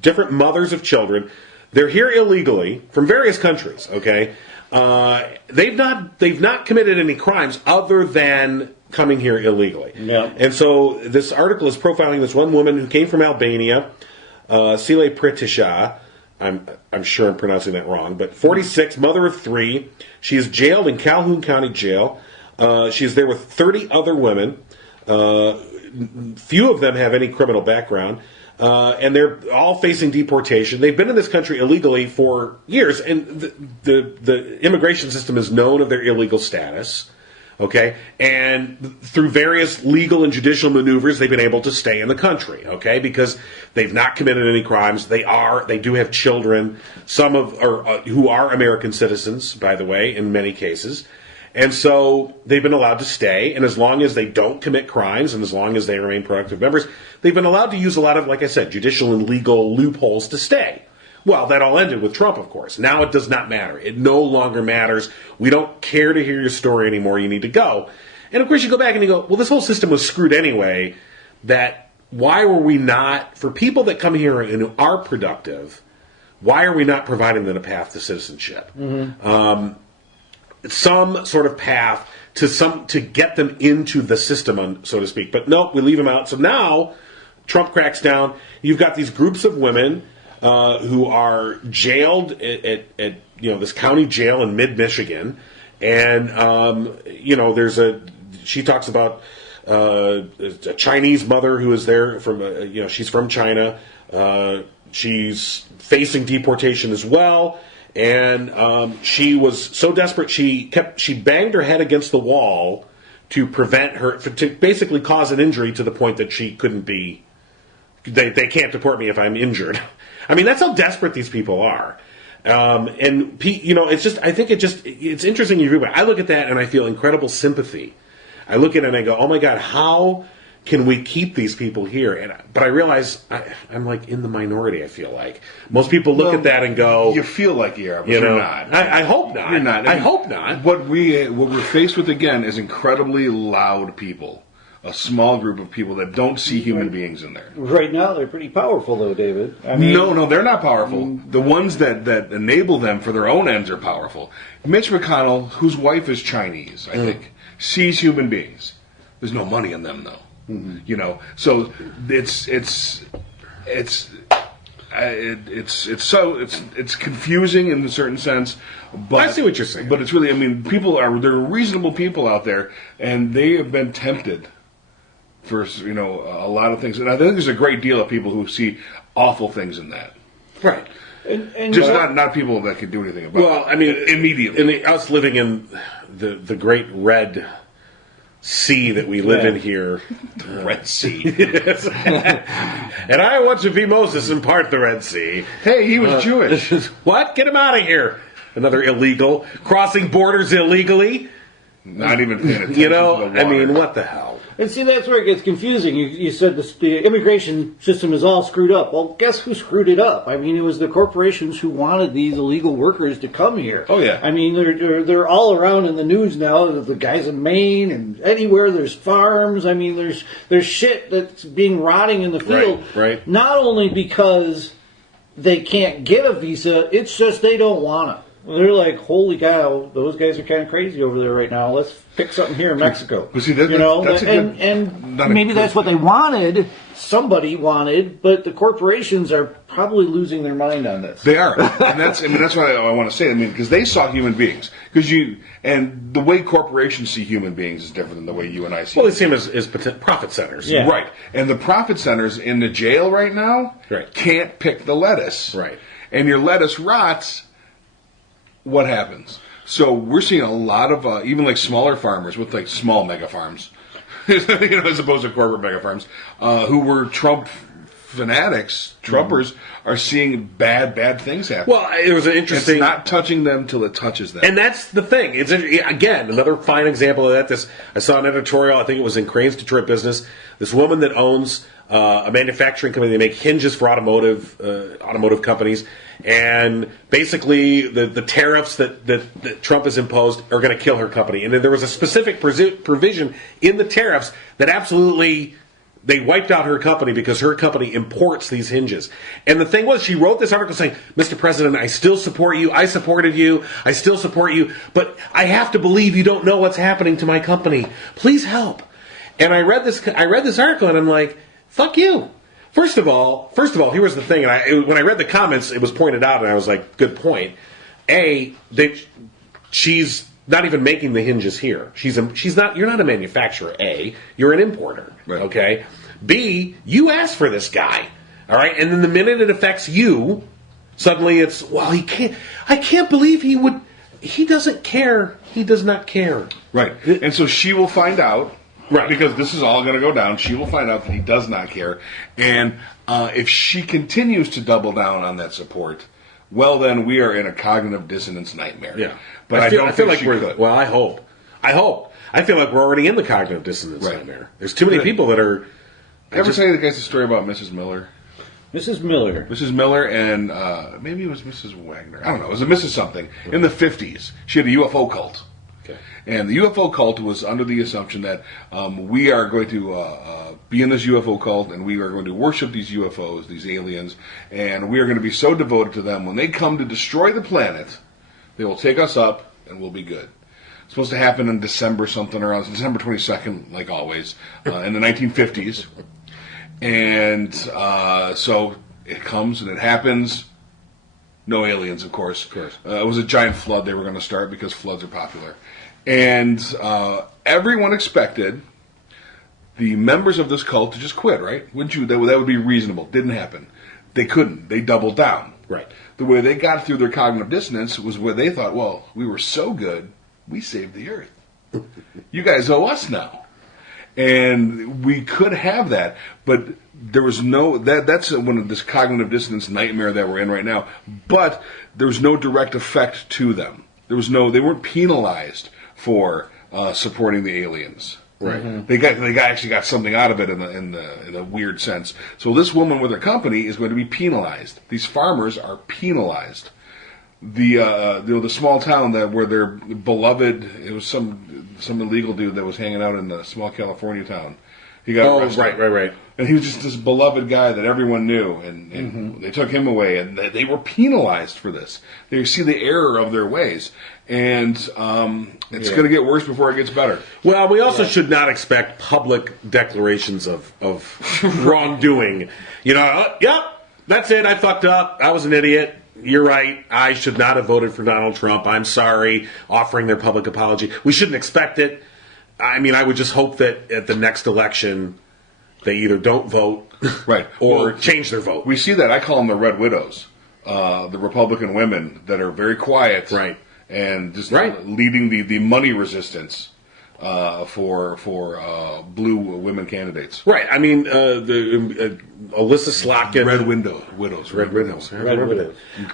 different mothers of children. They're here illegally from various countries, okay? They've not committed any crimes other than coming here illegally. Yeah. And so this article is profiling this one woman who came from Albania, Sile Pretisha. I'm sure I'm pronouncing that wrong, but 46, mother of 3. She is jailed in Calhoun County Jail. She is there with 30 other women. Few of them have any criminal background, and they're all facing deportation. They've been in this country illegally for years, and the immigration system is known of their illegal status. Okay, and through various legal and judicial maneuvers, they've been able to stay in the country. Okay, because they've not committed any crimes. They do have children, who are American citizens, by the way, in many cases. And so they've been allowed to stay, and as long as they don't commit crimes, and as long as they remain productive members, they've been allowed to use a lot of, like I said, judicial and legal loopholes to stay. Well, that all ended with Trump, of course. Now it does not matter. It no longer matters. We don't care to hear your story anymore. You need to go. And of course you go back and you go, well, this whole system was screwed anyway. That why were we not, for people that come here and are productive, why are we not providing them a path to citizenship? Mm-hmm. Some sort of path to get them into the system, so to speak. But no, we leave them out. So now Trump cracks down. You've got these groups of women who are jailed at this county jail in mid-Michigan, and she talks about a Chinese mother who is there from she's from China. She's facing deportation as well. And she was so desperate she banged her head against the wall to prevent her, to basically cause an injury to the point that she couldn't be. They can't deport me if I'm injured. I mean, that's how desperate these people are. It's just, I think it's interesting you read about it. I look at that and I feel incredible sympathy. I look at it and I go, oh my God, how can we keep these people here? But I realize I'm like in the minority, I feel like. Most people look at that and go... You feel like you are, but you're not. I hope not. You're not. I hope not. What we're faced with, again, is incredibly loud people. A small group of people that don't see human beings in there. Right now, they're pretty powerful, though, David. I mean, no, they're not powerful. The ones that enable them for their own ends are powerful. Mitch McConnell, whose wife is Chinese, I think, sees human beings. There's no money in them, though. Mm-hmm. So it's confusing in a certain sense. But I see what you're saying. But it's really, I mean, there are reasonable people out there, and they have been tempted for a lot of things. And I think there's a great deal of people who see awful things in that. Right. And just not people that can do anything about it. Well, I mean, immediately. Us living in the great red sea that we live in here. The Red Sea. And I want to be Moses and part the Red Sea. Hey, he was Jewish. What? Get him out of here. Another illegal. Crossing borders illegally. Not even paying attention to the water. I mean, what the hell? And see, that's where it gets confusing. You said the immigration system is all screwed up. Well, guess who screwed it up? I mean, it was the corporations who wanted these illegal workers to come here. Oh, yeah. I mean, they're all around in the news now. The guys in Maine and anywhere there's farms. I mean, there's shit that's being rotting in the field. Right. Not only because they can't get a visa, it's just they don't want it. They're like, holy cow, those guys are kind of crazy over there right now. Let's pick something here in Mexico. But see, that's a good, and not a maybe good that's what they wanted. Somebody wanted, but the corporations are probably losing their mind on this. They are, and that's why I want to say it. I mean, because they saw human beings. And the way corporations see human beings is different than the way you and I see. Well, they see them as profit centers. Yeah. Right, and the profit centers in the jail right now Right. can't pick the lettuce. Right. And your lettuce rots. What happens? So we're seeing a lot of even like smaller farmers with like small mega farms, as opposed to corporate mega farms, who were Trump fanatics, Trumpers, are seeing bad things happen. Well, it was an interesting. It's not touching them till it touches them. And that's the thing. It's again another fine example of that. I saw an editorial. I think it was in Crane's Detroit Business. This woman that owns a manufacturing company. They make hinges for automotive companies, and basically the tariffs that Trump has imposed are going to kill her company. And then there was a specific provision in the tariffs that absolutely. They wiped out her company because her company imports these hinges. And the thing was, she wrote this article saying, Mr. President, I still support you. I supported you. I still support you. But I have to believe you don't know what's happening to my company. Please help. And I read this article and I'm like, fuck you. First of all, here was the thing. And when I read the comments, it was pointed out and I was like, good point. She's not even making the hinges here. She's not. You're not a manufacturer. A, you're an importer. Right. Okay. B, you asked for this guy. All right. And then the minute it affects you, suddenly it's he can't. I can't believe he would. He doesn't care. He does not care. Right. And so she will find out. Right. Because this is all going to go down. She will find out that he does not care. And if she continues to double down on that support, well, then we are in a cognitive dissonance nightmare. Yeah. But I don't think she could. Well, I hope. I feel like we're already in the cognitive dissonance nightmare. There's too many people that are. Ever tell you the guy's story about Mrs. Miller? Mrs. Miller. Mrs. Miller and maybe it was Mrs. Wagner. I don't know. It was a Mrs. something. In the 50s, she had a UFO cult. Okay. And the UFO cult was under the assumption that we are going to be in this UFO cult and we are going to worship these UFOs, these aliens, and we are going to be so devoted to them. When they come to destroy the planet, they will take us up and we'll be good. It's supposed to happen in December something around December 22nd, like always, in the 1950s. And so it comes and it happens. No aliens, of course. It was a giant flood they were going to start because floods are popular. And everyone expected the members of this cult to just quit, right? Wouldn't you? That would be reasonable. Didn't happen. They couldn't. They doubled down. Right. The way they got through their cognitive dissonance was where they thought, well, we were so good, we saved the earth. You guys owe us now. And we could have that, but there was no that's one of this cognitive dissonance nightmare that we're in right now. But there was no direct effect to them. They weren't penalized for supporting the aliens. Right. Mm-hmm. They actually got something out of it in a weird sense. So this woman with her company is going to be penalized. These farmers are penalized. The small town where their beloved, it was some illegal dude that was hanging out in a small California town. He got arrested. Right. And he was just this beloved guy that everyone knew, and they took him away, and they were penalized for this. They see the error of their ways, and it's going to get worse before it gets better. Well, we also should not expect public declarations of wrongdoing. Yep, that's it. I fucked up. I was an idiot. You're right. I should not have voted for Donald Trump. I'm sorry. Offering their public apology. We shouldn't expect it. I mean, I would just hope that at the next election, they either don't vote, right, or change their vote. We see that. I call them the Red Widows, the Republican women that are very quiet, right, and just leading the money resistance for blue women candidates. Right. I mean, the Alyssa Slotkin, Red Widows.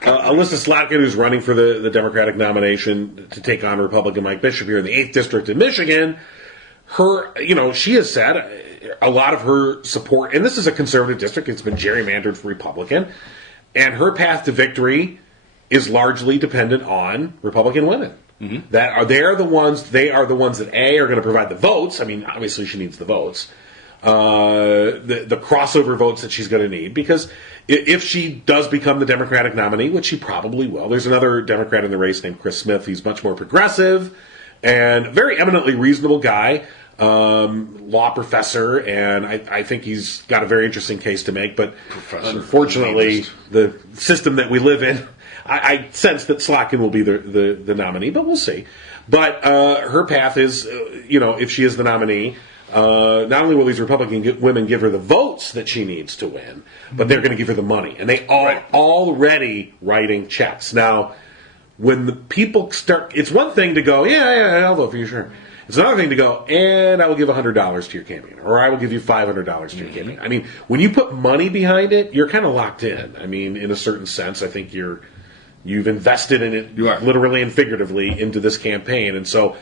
Alyssa Slotkin, who's running for the Democratic nomination to take on Republican Mike Bishop here in the 8th District in Michigan. she has said a lot of her support, and this is a conservative district, it's been gerrymandered for Republican, and her path to victory is largely dependent on Republican women. Mm-hmm. They are the ones that are going to provide the votes. I mean, obviously she needs the votes, the crossover votes that she's going to need, because if she does become the Democratic nominee, which she probably will, there's another Democrat in the race named Chris Smith. He's much more progressive and very eminently reasonable guy, law professor, and I think he's got a very interesting case to make. But unfortunately, the system that we live in, I sense that Slotkin will be the nominee, but we'll see. But her path is, if she is the nominee, not only will these Republican women give her the votes that she needs to win, but they're going to give her the money. And they are already writing checks. Now, when the people start, it's one thing to go, yeah, I'll vote for you, sure. It's another thing to go, and I will give $100 to your campaign, or I will give you $500 to your campaign. I mean, when you put money behind it, you're kind of locked in. I mean, in a certain sense, I think you've invested in it, literally and figuratively, into this campaign. And so,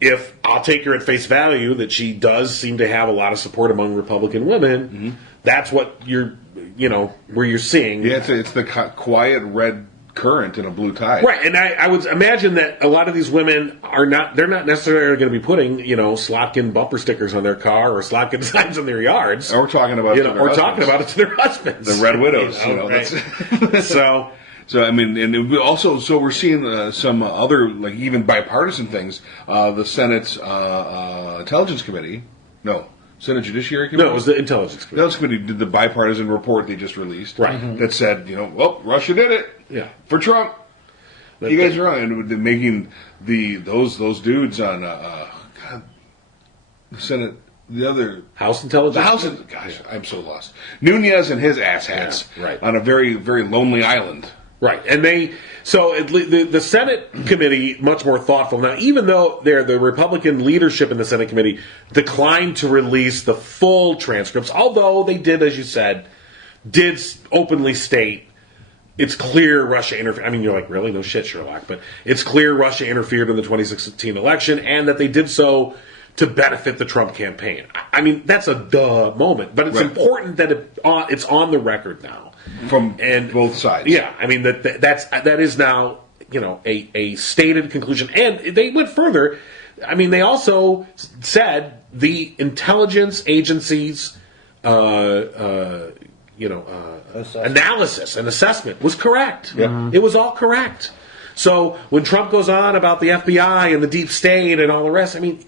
if I'll take her at face value that she does seem to have a lot of support among Republican women, that's what where you're seeing. Yeah, it's the quiet red current in a blue tide. Right, and I would imagine that a lot of these women they're not necessarily going to be putting, Slotkin bumper stickers on their car or Slotkin signs on their yards. Or talking about it to their husbands. The Red Widows, right? So I mean, and we're seeing some other, like, even bipartisan things. The Senate's Intelligence Committee, Senate Judiciary Committee. No, it was the Intelligence Committee. Intelligence Committee did the bipartisan report they just released, right? That said, Russia did it, for Trump. You guys are wrong, and they're making those dudes on the Senate. The other House Intelligence. Gosh, I'm so lost. Nunez and his asshats, on a very, very lonely island. Right, and the Senate committee, much more thoughtful. Now, even though the Republican leadership in the Senate committee declined to release the full transcripts, although they did, as you said, openly state it's clear Russia interfered. I mean, you're like, really? No shit, Sherlock. But it's clear Russia interfered in the 2016 election, and that they did so to benefit the Trump campaign. I mean, that's a duh moment, but it's important that it's on the record now. From both sides. Yeah, I mean, that is now, a stated conclusion. And they went further. I mean, they also said the intelligence agencies, analysis and assessment was correct. It was all correct. So when Trump goes on about the FBI and the deep state and all the rest, I mean,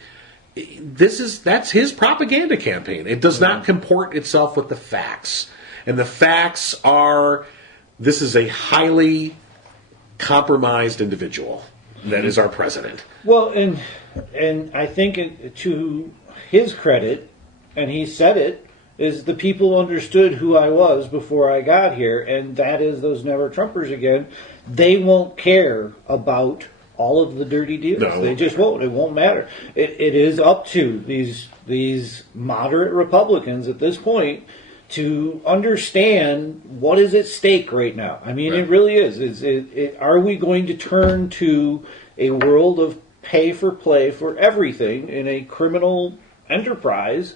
that's his propaganda campaign. It does not comport itself with the facts. And the facts are, this is a highly compromised individual that is our president. Well, and I think to his credit, and he said it, is the people understood who I was before I got here, and that is those never Trumpers again. They won't care about all of the dirty deals. No, they just won't. It won't matter. It is up to these moderate Republicans at this point to understand what is at stake right now. I mean, It really is. Are we going to turn to a world of pay for play for everything in a criminal enterprise,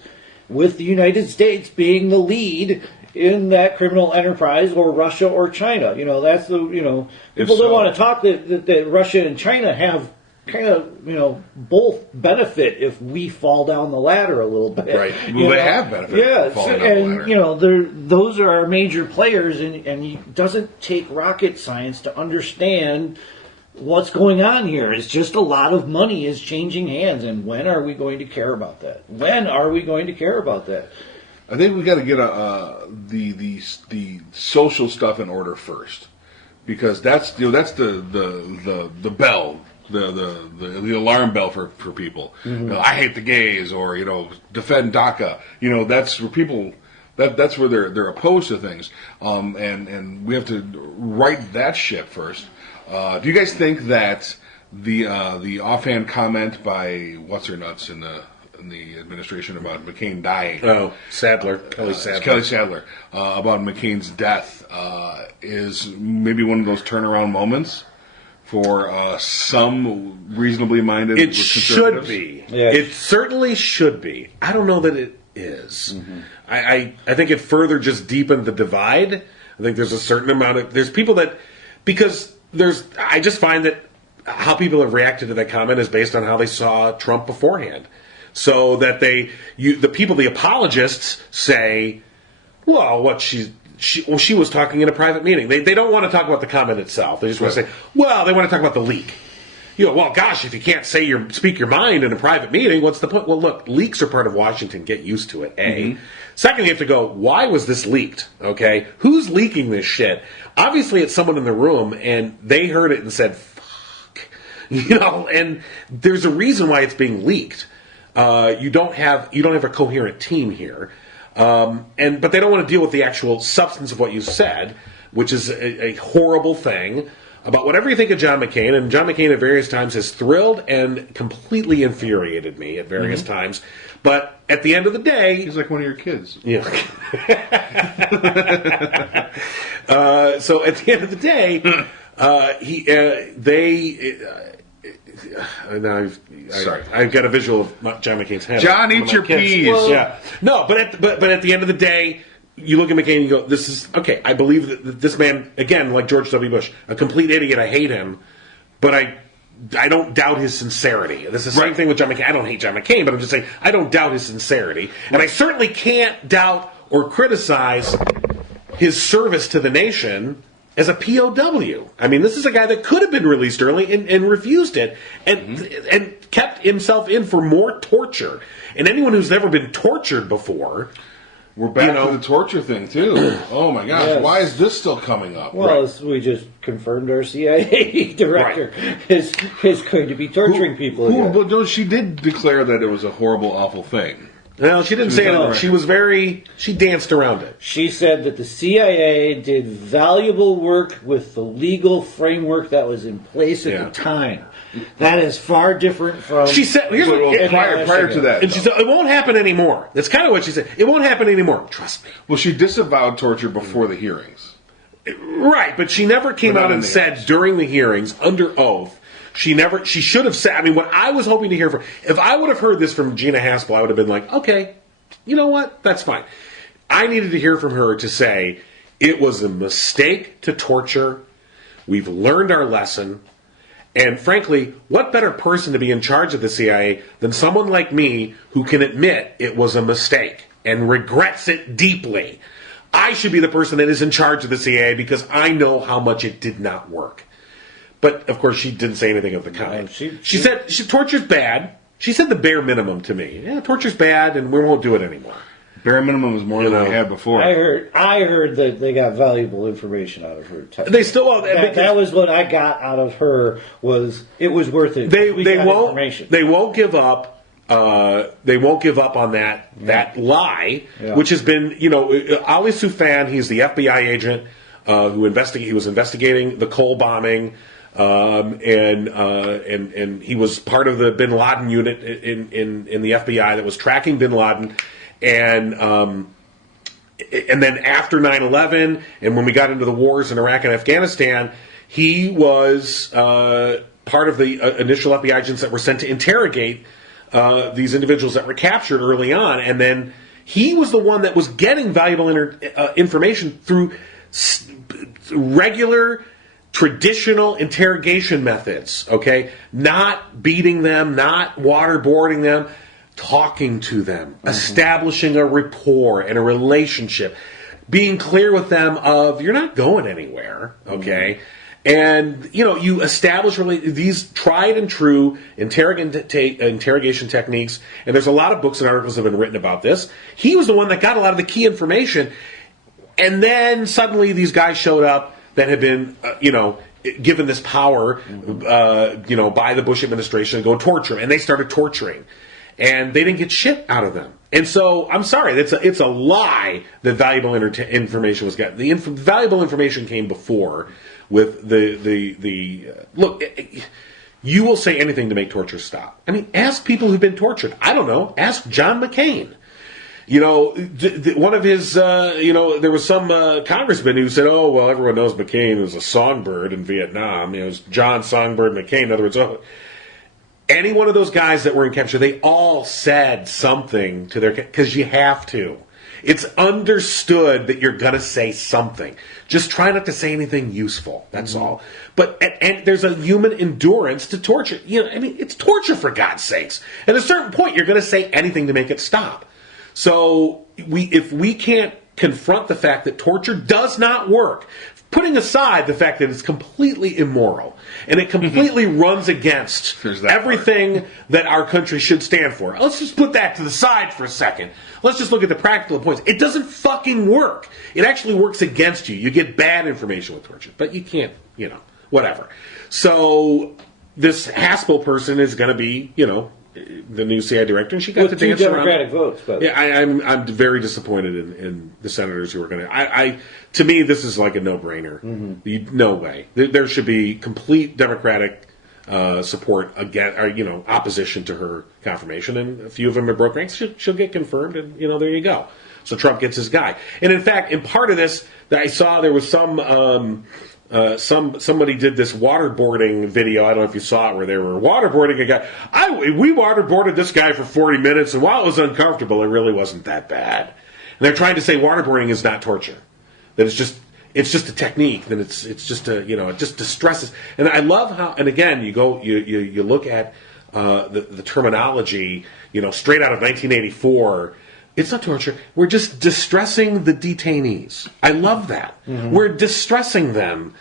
with the United States being the lead in that criminal enterprise, or Russia or China? That's people don't want to talk that Russia and China have kind of, both benefit if we fall down the ladder a little bit. Right. Well, they have benefit. Yeah, falling down the ladder. Those are our major players, and it doesn't take rocket science to understand what's going on here. It's just a lot of money is changing hands, and when are we going to care about that? When are we going to care about that? I think we got to get the social stuff in order first, because that's the bell. The alarm bell for people. I hate the gays, or defend DACA. That's where people that's where they're opposed to things. And we have to right that ship first. Do you guys think that the offhand comment by what's her nuts in the administration about McCain dying? Oh, Kelly Sadler, about McCain's death is maybe one of those turnaround moments for some reasonably minded. It should be. Yeah. It certainly should be. I don't know that it is. Mm-hmm. I think it further just deepened the divide. I think there's a certain amount of there's people that because there's I just find that how people have reacted to that comment is based on how they saw Trump beforehand. So that the apologists say, well, what she was talking in a private meeting. They don't want to talk about the comment itself. They just want to say, well, they want to talk about the leak. Well, gosh, if you can't speak your mind in a private meeting, what's the point? Well, look, leaks are part of Washington. Get used to it, A. Mm-hmm. Second, you have to go, why was this leaked? Okay? Who's leaking this shit? Obviously, it's someone in the room, and they heard it and said, fuck. And there's a reason why it's being leaked. You don't have a coherent team here. But they don't want to deal with the actual substance of what you said, which is a horrible thing about whatever you think of John McCain. And John McCain at various times has thrilled and completely infuriated me at various times. But at the end of the day, he's like one of your kids. Yeah. So at the end of the day, I've got a visual of John McCain's head. John, eat your peas. Well, yeah. No, but at the end of the day, you look at McCain and you go, this is, okay, I believe that this man, again, like George W. Bush, a complete idiot, I hate him, but I don't doubt his sincerity. This is the same thing with John McCain. I don't hate John McCain, but I'm just saying, I don't doubt his sincerity. And I certainly can't doubt or criticize his service to the nation as a POW. I mean, this is a guy that could have been released early and refused it and kept himself in for more torture. And anyone who's never been tortured before... We're back to the torture thing, too. Oh, my gosh. Yes. Why is this still coming up? Well, we just confirmed our CIA director is going to be torturing people again. But no, she did declare that it was a horrible, awful thing. No, she didn't say it. She danced around it. She said that the CIA did valuable work with the legal framework that was in place at the time. That is far different from... She said... prior to that. And she said, it won't happen anymore. That's kind of what she said. It won't happen anymore. Trust me. Well, she disavowed torture before the hearings. Right, but she never came out and said during the hearings, under oath, she should have said... I mean, what I was hoping to hear from... If I would have heard this from Gina Haspel, I would have been like, okay, you know what? That's fine. I needed to hear from her to say, it was a mistake to torture. We've learned our lesson. And frankly, what better person to be in charge of the CIA than someone like me who can admit it was a mistake and regrets it deeply? I should be the person that is in charge of the CIA because I know how much it did not work. But, of course, she didn't say anything of the kind. She said torture's bad. She said the bare minimum to me. Yeah, torture's bad and we won't do it anymore. Bare minimum is more than we had before. I heard that they got valuable information out of her. They still that was what I got out of her. Was it was worth it? They won't give up. They won't give up on that lie, which has been Ali Soufan. He's the FBI agent who he was investigating the Cole bombing. And he was part of the Bin Laden unit in the FBI that was tracking Bin Laden. And then after 9/11, and when we got into the wars in Iraq and Afghanistan, he was part of the initial FBI agents that were sent to interrogate these individuals that were captured early on. And then he was the one that was getting valuable information through regular, traditional interrogation methods. Okay, not beating them, not waterboarding them. Talking to them, establishing a rapport and a relationship, being clear with them of you're not going anywhere, okay? And you establish these tried and true interrogation techniques. And there's a lot of books and articles that have been written about this. He was the one that got a lot of the key information, and then suddenly these guys showed up that had been, given this power, by the Bush administration to go torture, and they started torturing. And they didn't get shit out of them. And so, I'm sorry, it's a lie that valuable information was gotten. The valuable information came before with look, you will say anything to make torture stop. I mean, ask people who've been tortured. I don't know. Ask John McCain. One of his, there was some congressman who said, "Oh, well, everyone knows McCain was a songbird in Vietnam. It was John Songbird McCain." In other words, any one of those guys that were in capture, they all said something to their, because you have to. It's understood that you're going to say something. Just try not to say anything useful. That's all. But and there's a human endurance to torture. It's torture, for God's sakes. At a certain point, you're going to say anything to make it stop. So if we can't confront the fact that torture does not work, putting aside the fact that it's completely immoral and it completely runs against everything that our country should stand for. Let's just put that to the side for a second. Let's just look at the practical points. It doesn't fucking work. It actually works against you. You get bad information with torture, but you can't, whatever. So this Haspel person is going to be, the new CIA director, and she got with to dance two around. Democratic votes, but yeah, I'm very disappointed in the senators who are going to. To me, this is like a no-brainer. No way. There should be complete Democratic support against, or opposition to her confirmation, and a few of them are broke ranks. She'll get confirmed, and there you go. So Trump gets his guy. And in fact, in part of this, that I saw there was somebody did this waterboarding video. I don't know if you saw it, where they were waterboarding a guy. We waterboarded this guy for 40 minutes, and while it was uncomfortable, it really wasn't that bad. And they're trying to say waterboarding is not torture, that it's just a technique, that it's just it just distresses. And I love how, and again, you look at the terminology, straight out of 1984. It's not torture. We're just distressing the detainees. I love that. We're distressing them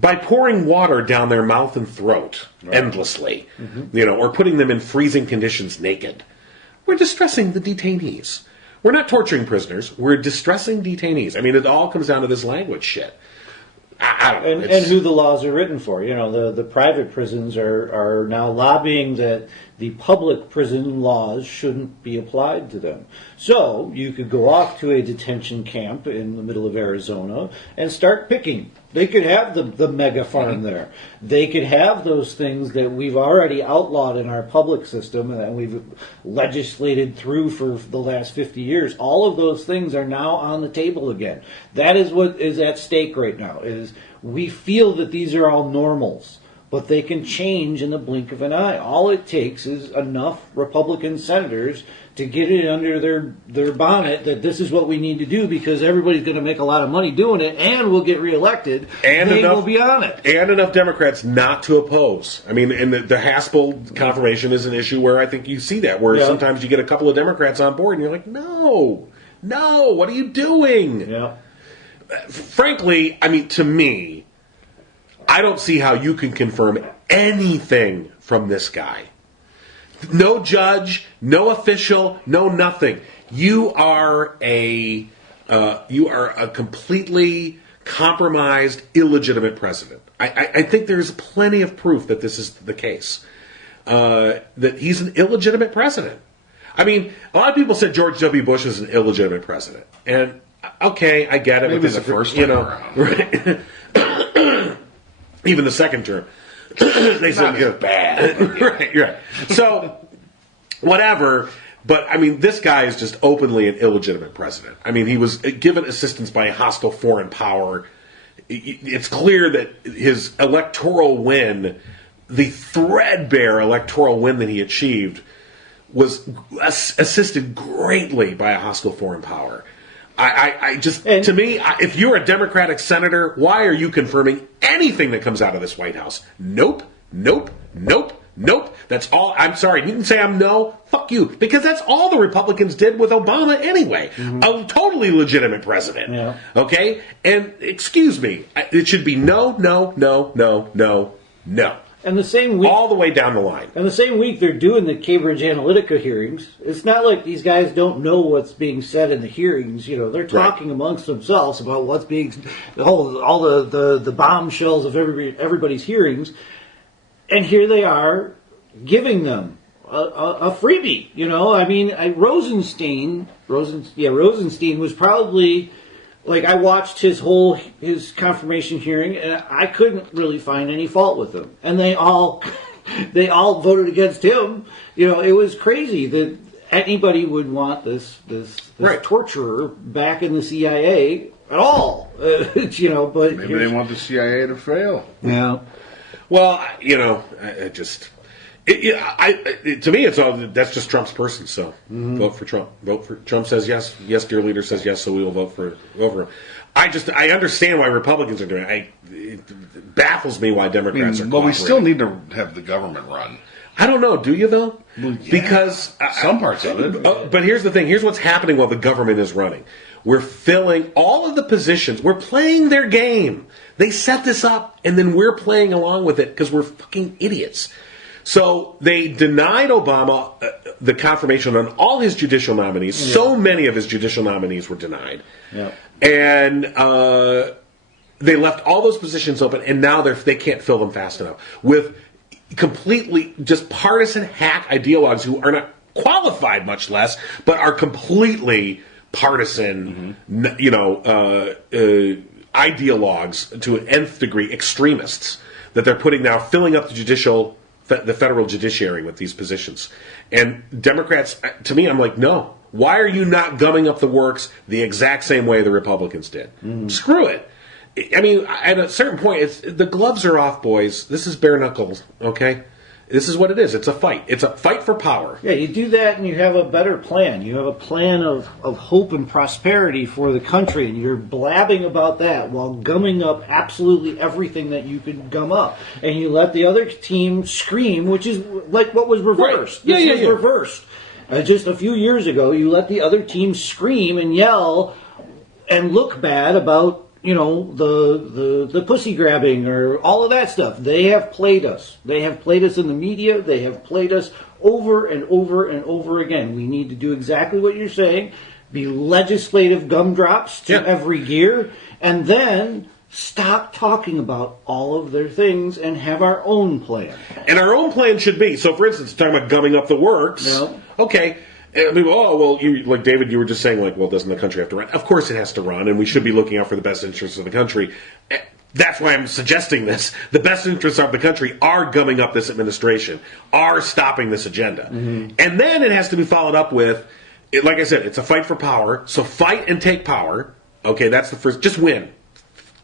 by pouring water down their mouth and throat endlessly, or putting them in freezing conditions naked. We're distressing the detainees. We're not torturing prisoners. We're distressing detainees. It all comes down to this language shit. I don't know. And who the laws are written for. The private prisons are now lobbying that the public prison laws shouldn't be applied to them. So you could go off to a detention camp in the middle of Arizona and start picking. They could have the mega farm there. They could have those things that we've already outlawed in our public system and we've legislated through for the last 50 years. All of those things are now on the table again. That is what is at stake right now. Is we feel that these are all normals, but they can change in the blink of an eye. All it takes is enough Republican senators to get it under their bonnet that this is what we need to do because everybody's going to make a lot of money doing it and we'll get reelected. And they will be on it. And enough Democrats not to oppose. And the Haspel confirmation is an issue where I think you see that, where sometimes you get a couple of Democrats on board and you're like, no, what are you doing? Yeah. Frankly, to me, I don't see how you can confirm anything from this guy. No judge, no official, no nothing. You are a completely compromised, illegitimate president. I think there's plenty of proof that this is the case. That he's an illegitimate president. A lot of people said George W. Bush is an illegitimate president, and okay, I get it. Maybe the first time around, right? Even the second term, they said not bad. right. So, whatever. But this guy is just openly an illegitimate president. He was given assistance by a hostile foreign power. It's clear that his electoral win, the threadbare electoral win that he achieved, was assisted greatly by a hostile foreign power. To me, if you're a Democratic senator, why are you confirming anything that comes out of this White House? Nope. That's all. I'm sorry. You can say I'm no. Fuck you. Because that's all the Republicans did with Obama anyway. A totally legitimate president. Yeah. Okay? And excuse me, it should be no. And the same week, all the way down the line. And the same week they're doing the Cambridge Analytica hearings. It's not like these guys don't know what's being said in the hearings. They're talking amongst themselves about what's being, all the bombshells of everybody's hearings. And here they are giving them a freebie. Rosenstein was probably, I watched his confirmation hearing, and I couldn't really find any fault with him. And they all voted against him. It was crazy that anybody would want this Right. torturer back in the CIA at all. But Maybe they want the CIA to fail. yeah. Well, to me, it's all that's just Trump's person. So vote for Trump. Vote for Trump. Says yes. Yes, dear leader says yes. So we will vote for him. I understand why Republicans are doing it. It baffles me why Democrats are. Well, we still need to have the government run. I don't know. Do you though? Well, yeah. Because Some parts of it. But here's the thing. Here's what's happening while the government is running. We're filling all of the positions. We're playing their game. They set this up, and then we're playing along with it because we're fucking idiots. So they denied Obama the confirmation on all his judicial nominees. Yeah. So many of his judicial nominees were denied. Yeah. And they left all those positions open, and now they can't fill them fast enough with completely just partisan hack ideologues who are not qualified, much less, but are completely partisan, ideologues to an nth degree, extremists that they're putting now, filling up the federal judiciary with these positions. And Democrats, to me, I'm like, no. Why are you not gumming up the works the exact same way the Republicans did? Screw it. I mean, at a certain point, the gloves are off, boys. This is bare knuckles, okay? This is what it is. It's a fight. It's a fight for power. Yeah, you do that and you have a better plan. You have a plan of hope and prosperity for the country, and you're blabbing about that while gumming up absolutely everything that you could gum up. And you let the other team scream, which is like what was reversed. Right. This was reversed. Just a few years ago, you let the other team scream and yell and look bad about the pussy grabbing or all of that stuff. They have played us. They have played us in the media. They have played us over and over and over again. We need to do exactly what you're saying. Be legislative gumdrops to every gear. And then stop talking about all of their things and have our own plan. And our own plan should be, so for instance, talking about gumming up the works. No. Okay. I mean, like David, you were just saying, doesn't the country have to run? Of course it has to run, and we should be looking out for the best interests of the country. That's why I'm suggesting this. The best interests of the country are gumming up this administration, are stopping this agenda. Mm-hmm. And then it has to be followed up with, like I said, it's a fight for power. So fight and take power. Okay, that's the first. Just win.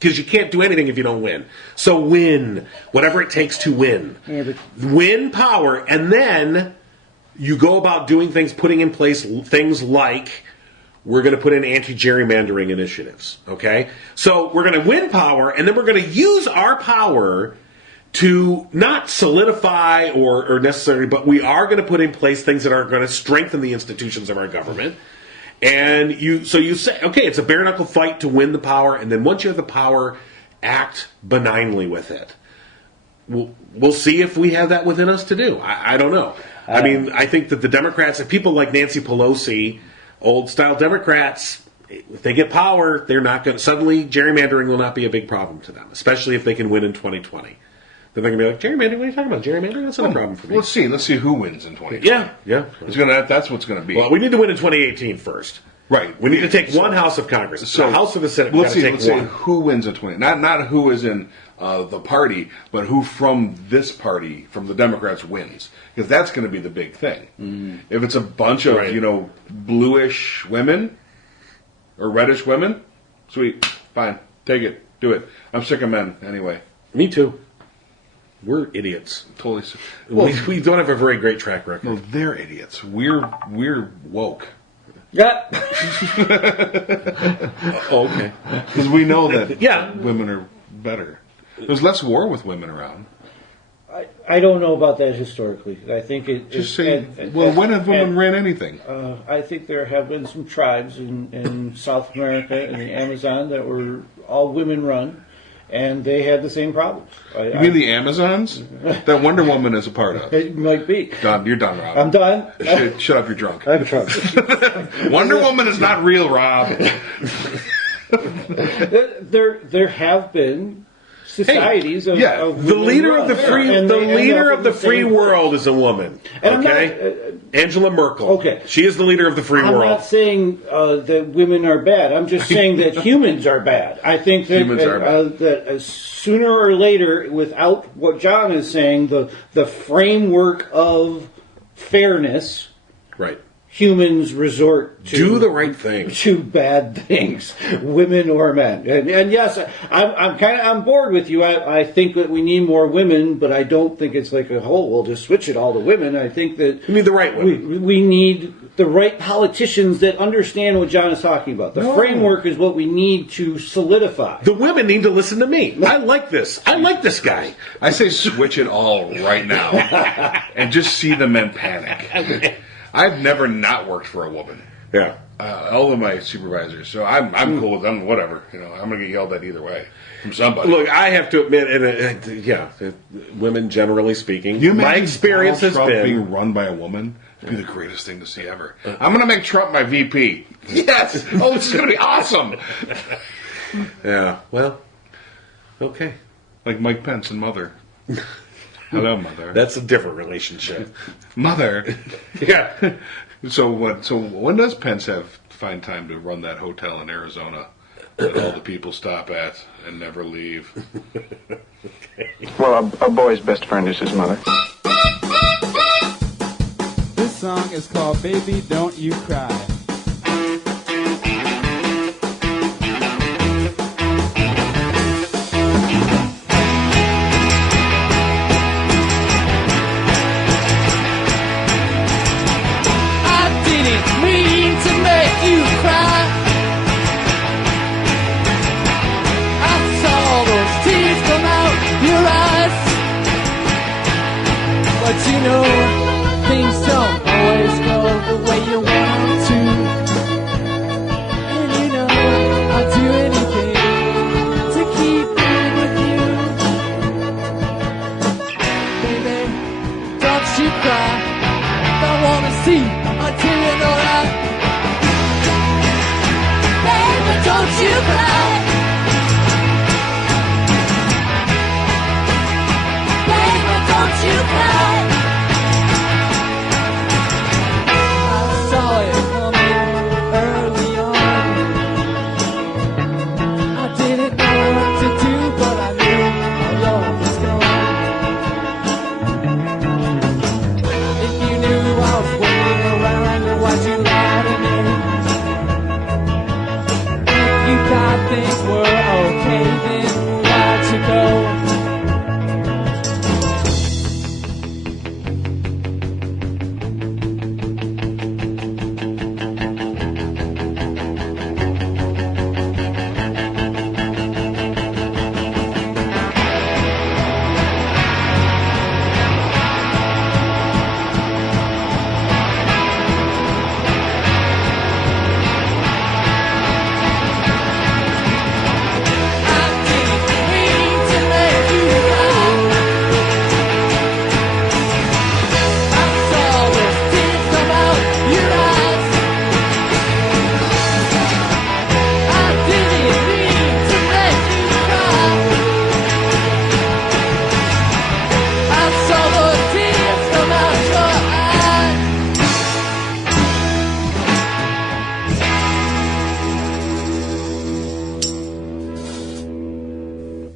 Because you can't do anything if you don't win. So win. Whatever it takes to win. Yeah, win power, and then you go about doing things, putting in place things like we're going to put in anti-gerrymandering initiatives, okay? So we're going to win power, and then we're going to use our power to not solidify or necessarily, but we are going to put in place things that are going to strengthen the institutions of our government. And you say, okay, it's a bare-knuckle fight to win the power, and then once you have the power, act benignly with it. We'll see if we have that within us to do. I don't know. I mean, I think that the Democrats, if people like Nancy Pelosi, old-style Democrats, if they get power, they're not going to... Suddenly, gerrymandering will not be a big problem to them, especially if they can win in 2020. Then they're going to be like, gerrymandering? What are you talking about? Gerrymandering? That's not a problem for me. Let's see who wins in 2020. Yeah. That's what's going to be. Well, we need to win in 2018 first. Right. We need to take one House of Congress. So the House of the Senate, let's see who wins in 20. Not who is in the party, but who from this party, from the Democrats, wins. Because that's going to be the big thing. Mm. If it's a bunch of, bluish women or reddish women, sweet, fine, take it, do it. I'm sick of men anyway. Me too. We're idiots. Totally. Well, we don't have a very great track record. No, they're idiots. We're woke. Yeah. Okay. Because we know that women are better. There's less war with women around. I don't know about that historically. I think it... Just say, when have women ran anything? I think there have been some tribes in South America and the Amazon that were all women-run, and they had the same problems. You mean the Amazons? That Wonder Woman is a part of. It might be. Done. You're done, Rob. I'm done. Shut up, you're drunk. I'm drunk. Wonder Woman is not real, Rob. There have been societies of the leader of the free world is a woman. Okay, Angela Merkel. Okay, she is the leader of the free world. I'm not saying that women are bad. I'm just saying that humans are bad. I think that that sooner or later, without what John is saying, the framework of fairness, right? humans resort to Do the right thing. to bad things, women or men. And yes, I'm kind of on board with you. I think that we need more women, but I don't think it's like we'll just switch it all to women. I think that You mean the right women? we need the right politicians that understand what John is talking about. The framework is what we need to solidify. The women need to listen to me. I like this. I like this guy. I say switch it all right now and just see the men panic. I've never not worked for a woman. Yeah. All of my supervisors, so I'm cool with them. Whatever, I'm gonna get yelled at either way from somebody. Look, I have to admit, women generally speaking, You my imagine experience has Donald Trump been. being run by a woman. It'd be the greatest thing to see ever. I'm gonna make Trump my VP. Yes. Oh, this is gonna be awesome. Yeah. Well. Okay. Like Mike Pence and Mother. Hello, Mother. That's a different relationship. Mother. Yeah. So what? So when does Pence find time to run that hotel in Arizona that all the people stop at and never leave? Well, a boy's best friend is his mother. This song is called Baby Don't You Cry. I didn't mean to make you cry. I saw those tears come out your eyes. But you know, things don't always go the way you want them to. And you know, I'll do anything to keep being with you. Baby, don't you cry. Don't wanna see until you know that. Baby, don't you cry. Baby, don't you cry. I saw it coming early on. I didn't know what to do, but I knew my love was gone. If you knew I was waiting around to watch you lie to me, if you thought things were okay, then why'd you go?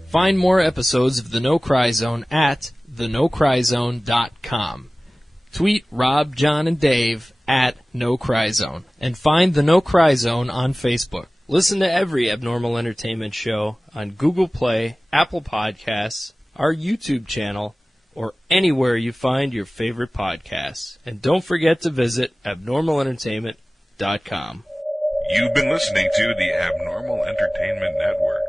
Find more episodes of The No Cry Zone at thenocryzone.com. Tweet Rob, John, and Dave at No Cry Zone. And find The No Cry Zone on Facebook. Listen to every Abnormal Entertainment show on Google Play, Apple Podcasts, our YouTube channel, or anywhere you find your favorite podcasts. And don't forget to visit abnormalentertainment.com. You've been listening to the Abnormal Entertainment Network.